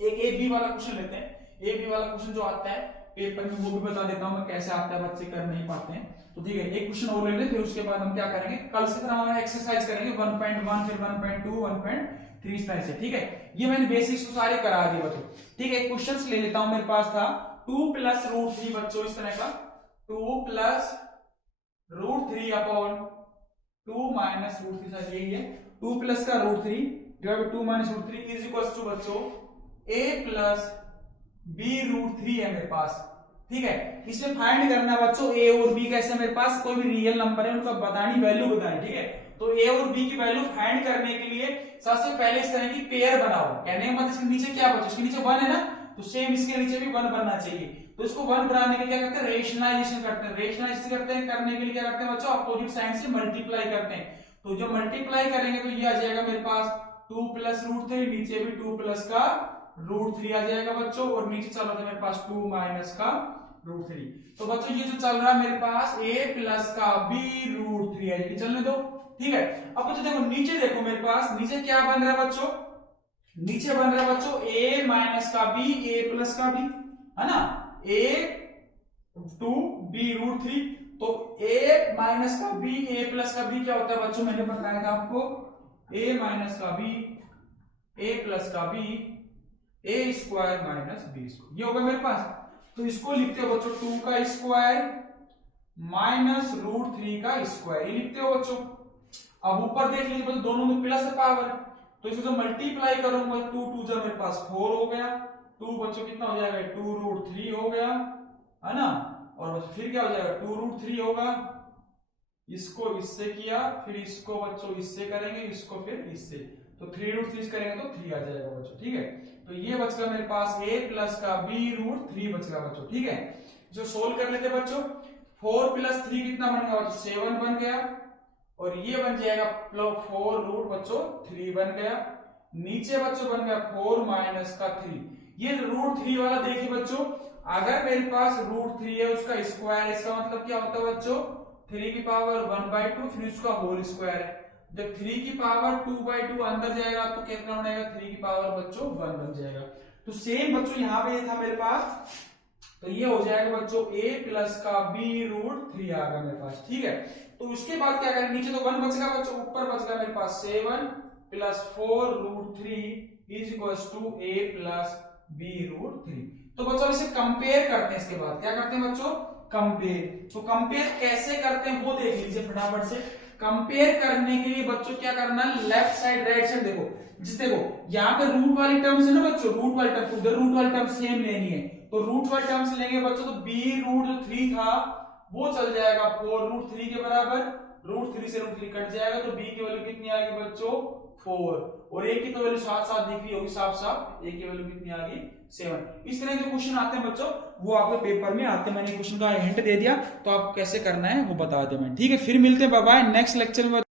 एक ए बी वाला क्वेश्चन लेते हैं। ए बी वाला क्वेश्चन जो आता है पेपर में वो भी बता देता हूं मैं कैसे आता है, बच्चे कर नहीं पाते हैं। तो ठीक है, एक क्वेश्चन और ले लेते, फिर उसके बाद हम क्या करेंगे, कल से फिर हम एक्सरसाइज करेंगे 1.1 फिर 1.2 1.3 इस तरह से, ठीक है। ये मैंने बेसिक्स तो सारे करा दिए बच्चों, ठीक है। क्वेश्चंस ले लेता हूं, मेरे पास था 2 + √3 बच्चों, इस तरह का 2 + √3 अपॉन 2 - √3, शायद यही है 2 + का √3 डिवाइड 2 - √3 इज इक्वल टू बच्चों a + b√3 है मेरे पास, ठीक है। इसमें फाइंड करना बच्चों a और b कैसे, मेरे पास कोई भी रियल नंबर है उनका बतानी वैल्यू बतानी, ठीक है। तो a और b की वैल्यू फाइंड करने के लिए सबसे पहले इस तरह की पेयर बनाओ। कहने का मतलब इसके नीचे क्या बच्चों, इसके नीचे 1 है ना, तो सेम इसके नीचे भी 1 बनना चाहिए। तो इसको 1 बनाने के लिए क्या करते हैं, रेशनलाइजेशन करते हैं। रेशनलाइजेशन करते हैं, करने के लिए क्या करते हैं बच्चों, अपोजिट साइन से मल्टीप्लाई करते हैं। तो जो मल्टीप्लाई करेंगे तो ये आ जाएगा मेरे पास 2 प्लस रूट 3, नीचे भी 2 प्लस का रूट 3 आ जाएगा बच्चों, और नीचे चल रहा था मेरे पास 2 माइनस का रूट 3। तो बच्चों ये जो चल रहा है मेरे पास a प्लस का b रूट 3 है, चलने दो, ठीक है। अब बच्चों देखो नीचे, देखो मेरे पास नीचे क्या बन रहा है बच्चों, नीचे बन रहा है बच्चों a माइनस का b, a प्लस का b, है ना, a 2 b रूट 3। तो a माइनस का b, a प्लस का b क्या होता है बच्चों, मैंने बताया था आपको, a माइनस का b, a प्लस का b, a square minus b square, ये होगा मेरे पास। तो इसको लिखते हो बच्चों 2 का स्क्वायर माइनस रूट 3 का स्क्वायर, ये लिखते हो बच्चों। अब ऊपर देख लीजिए बच्चों, दोनों में प्लस पावर, तो इसको जो मल्टीप्लाई करूंगा 2 2 जब मेरे पास 4 हो गया, 2 बच्चों कितना हो जाएगा, 2 रूट 3 हो गया, है ना, और बच्चों फिर क्या हो जाएगा 2 रूट 3 होगा, इसको इससे किया, फिर इसको बच्चों इससे करेंगे, इसको फिर इससे, तो 3 रूट 3 करेंगे तो 3 आ जाएगा बच्चों, ठीक है। तो ये बच गया मेरे पास a प्लस का b रूट 3 बच गया बच्चों, ठीक है। जो सोल्व कर लेते बच्चों, 4 प्लस 3 कितना बन गया बच्चों, 7 बन गया, और ये बन जाएगा 4 रूट बच्चों 3 बन गया, नीचे बच्चों बन गया 4 माइनस का 3। ये रूट 3 वाला देखिए बच्चों, अगर मेरे पास रूट 3 है उसका स्क्वायर, इसका मतलब क्या होता है बच्चों, 3 की पावर 1/2 फिर उसका होल स्क्वायर है। जब 3 की पावर 2/2 अंदर जाएगा तो कितना बनेगा, 3 की पावर बच्चों 1 बन जाएगा। तो सेम बच्चों यहाँ पे था मेरे पास, तो ये हो जाएगा बच्चों a प्लस का b रूट 3 आ गया मेरे पास, ठीक है। तो उसके बाद क्या करें, नीचे तो 1 बच गया बच्चों, ऊपर बच गया मेरे पास 7 plus 4 root 3 is equals to a plus b root 3। तो बच्चों इसे कंपेयर करते हैं, इसके बाद क्या करते हैं बच्चों, कंपेयर। तो कंपेयर कैसे करते हैं वो देख लीजिए फटाफट से। कंपेयर करने के लिए बच्चों क्या करना है, लेफ्ट साइड राइट साइड देखो, जिस देखो यहाँ पे रूट वाली टर्म्स है ना बच्चों, रूट वाली टर्म, उधर रूट वाली टर्म सेम लेनी है, तो रूट वाली टर्म्स लेंगे बच्चों, तो b रूट जो 3 था वो चल जाएगा 4 रूट 3 के बराबर, रूट 3 से रूट 3 कट जाएगा, तो b की वैल्यू कितनी आ गई बच्चों 4, और a की तो वैल्यू साथ साथ दिख रही होगी, साफ साफ a की वैल्यू कितनी आ गई 7। इस तरह के क्वेश्चन आते हैं बच्चों, वो आपके पेपर में आते हैं, मैंने क्वेश्चन का हिंट दे दिया, तो आप कैसे करना है वो बता दें मैं, ठीक है। फिर मिलते हैं, बाय बाय नेक्स्ट लेक्चर में।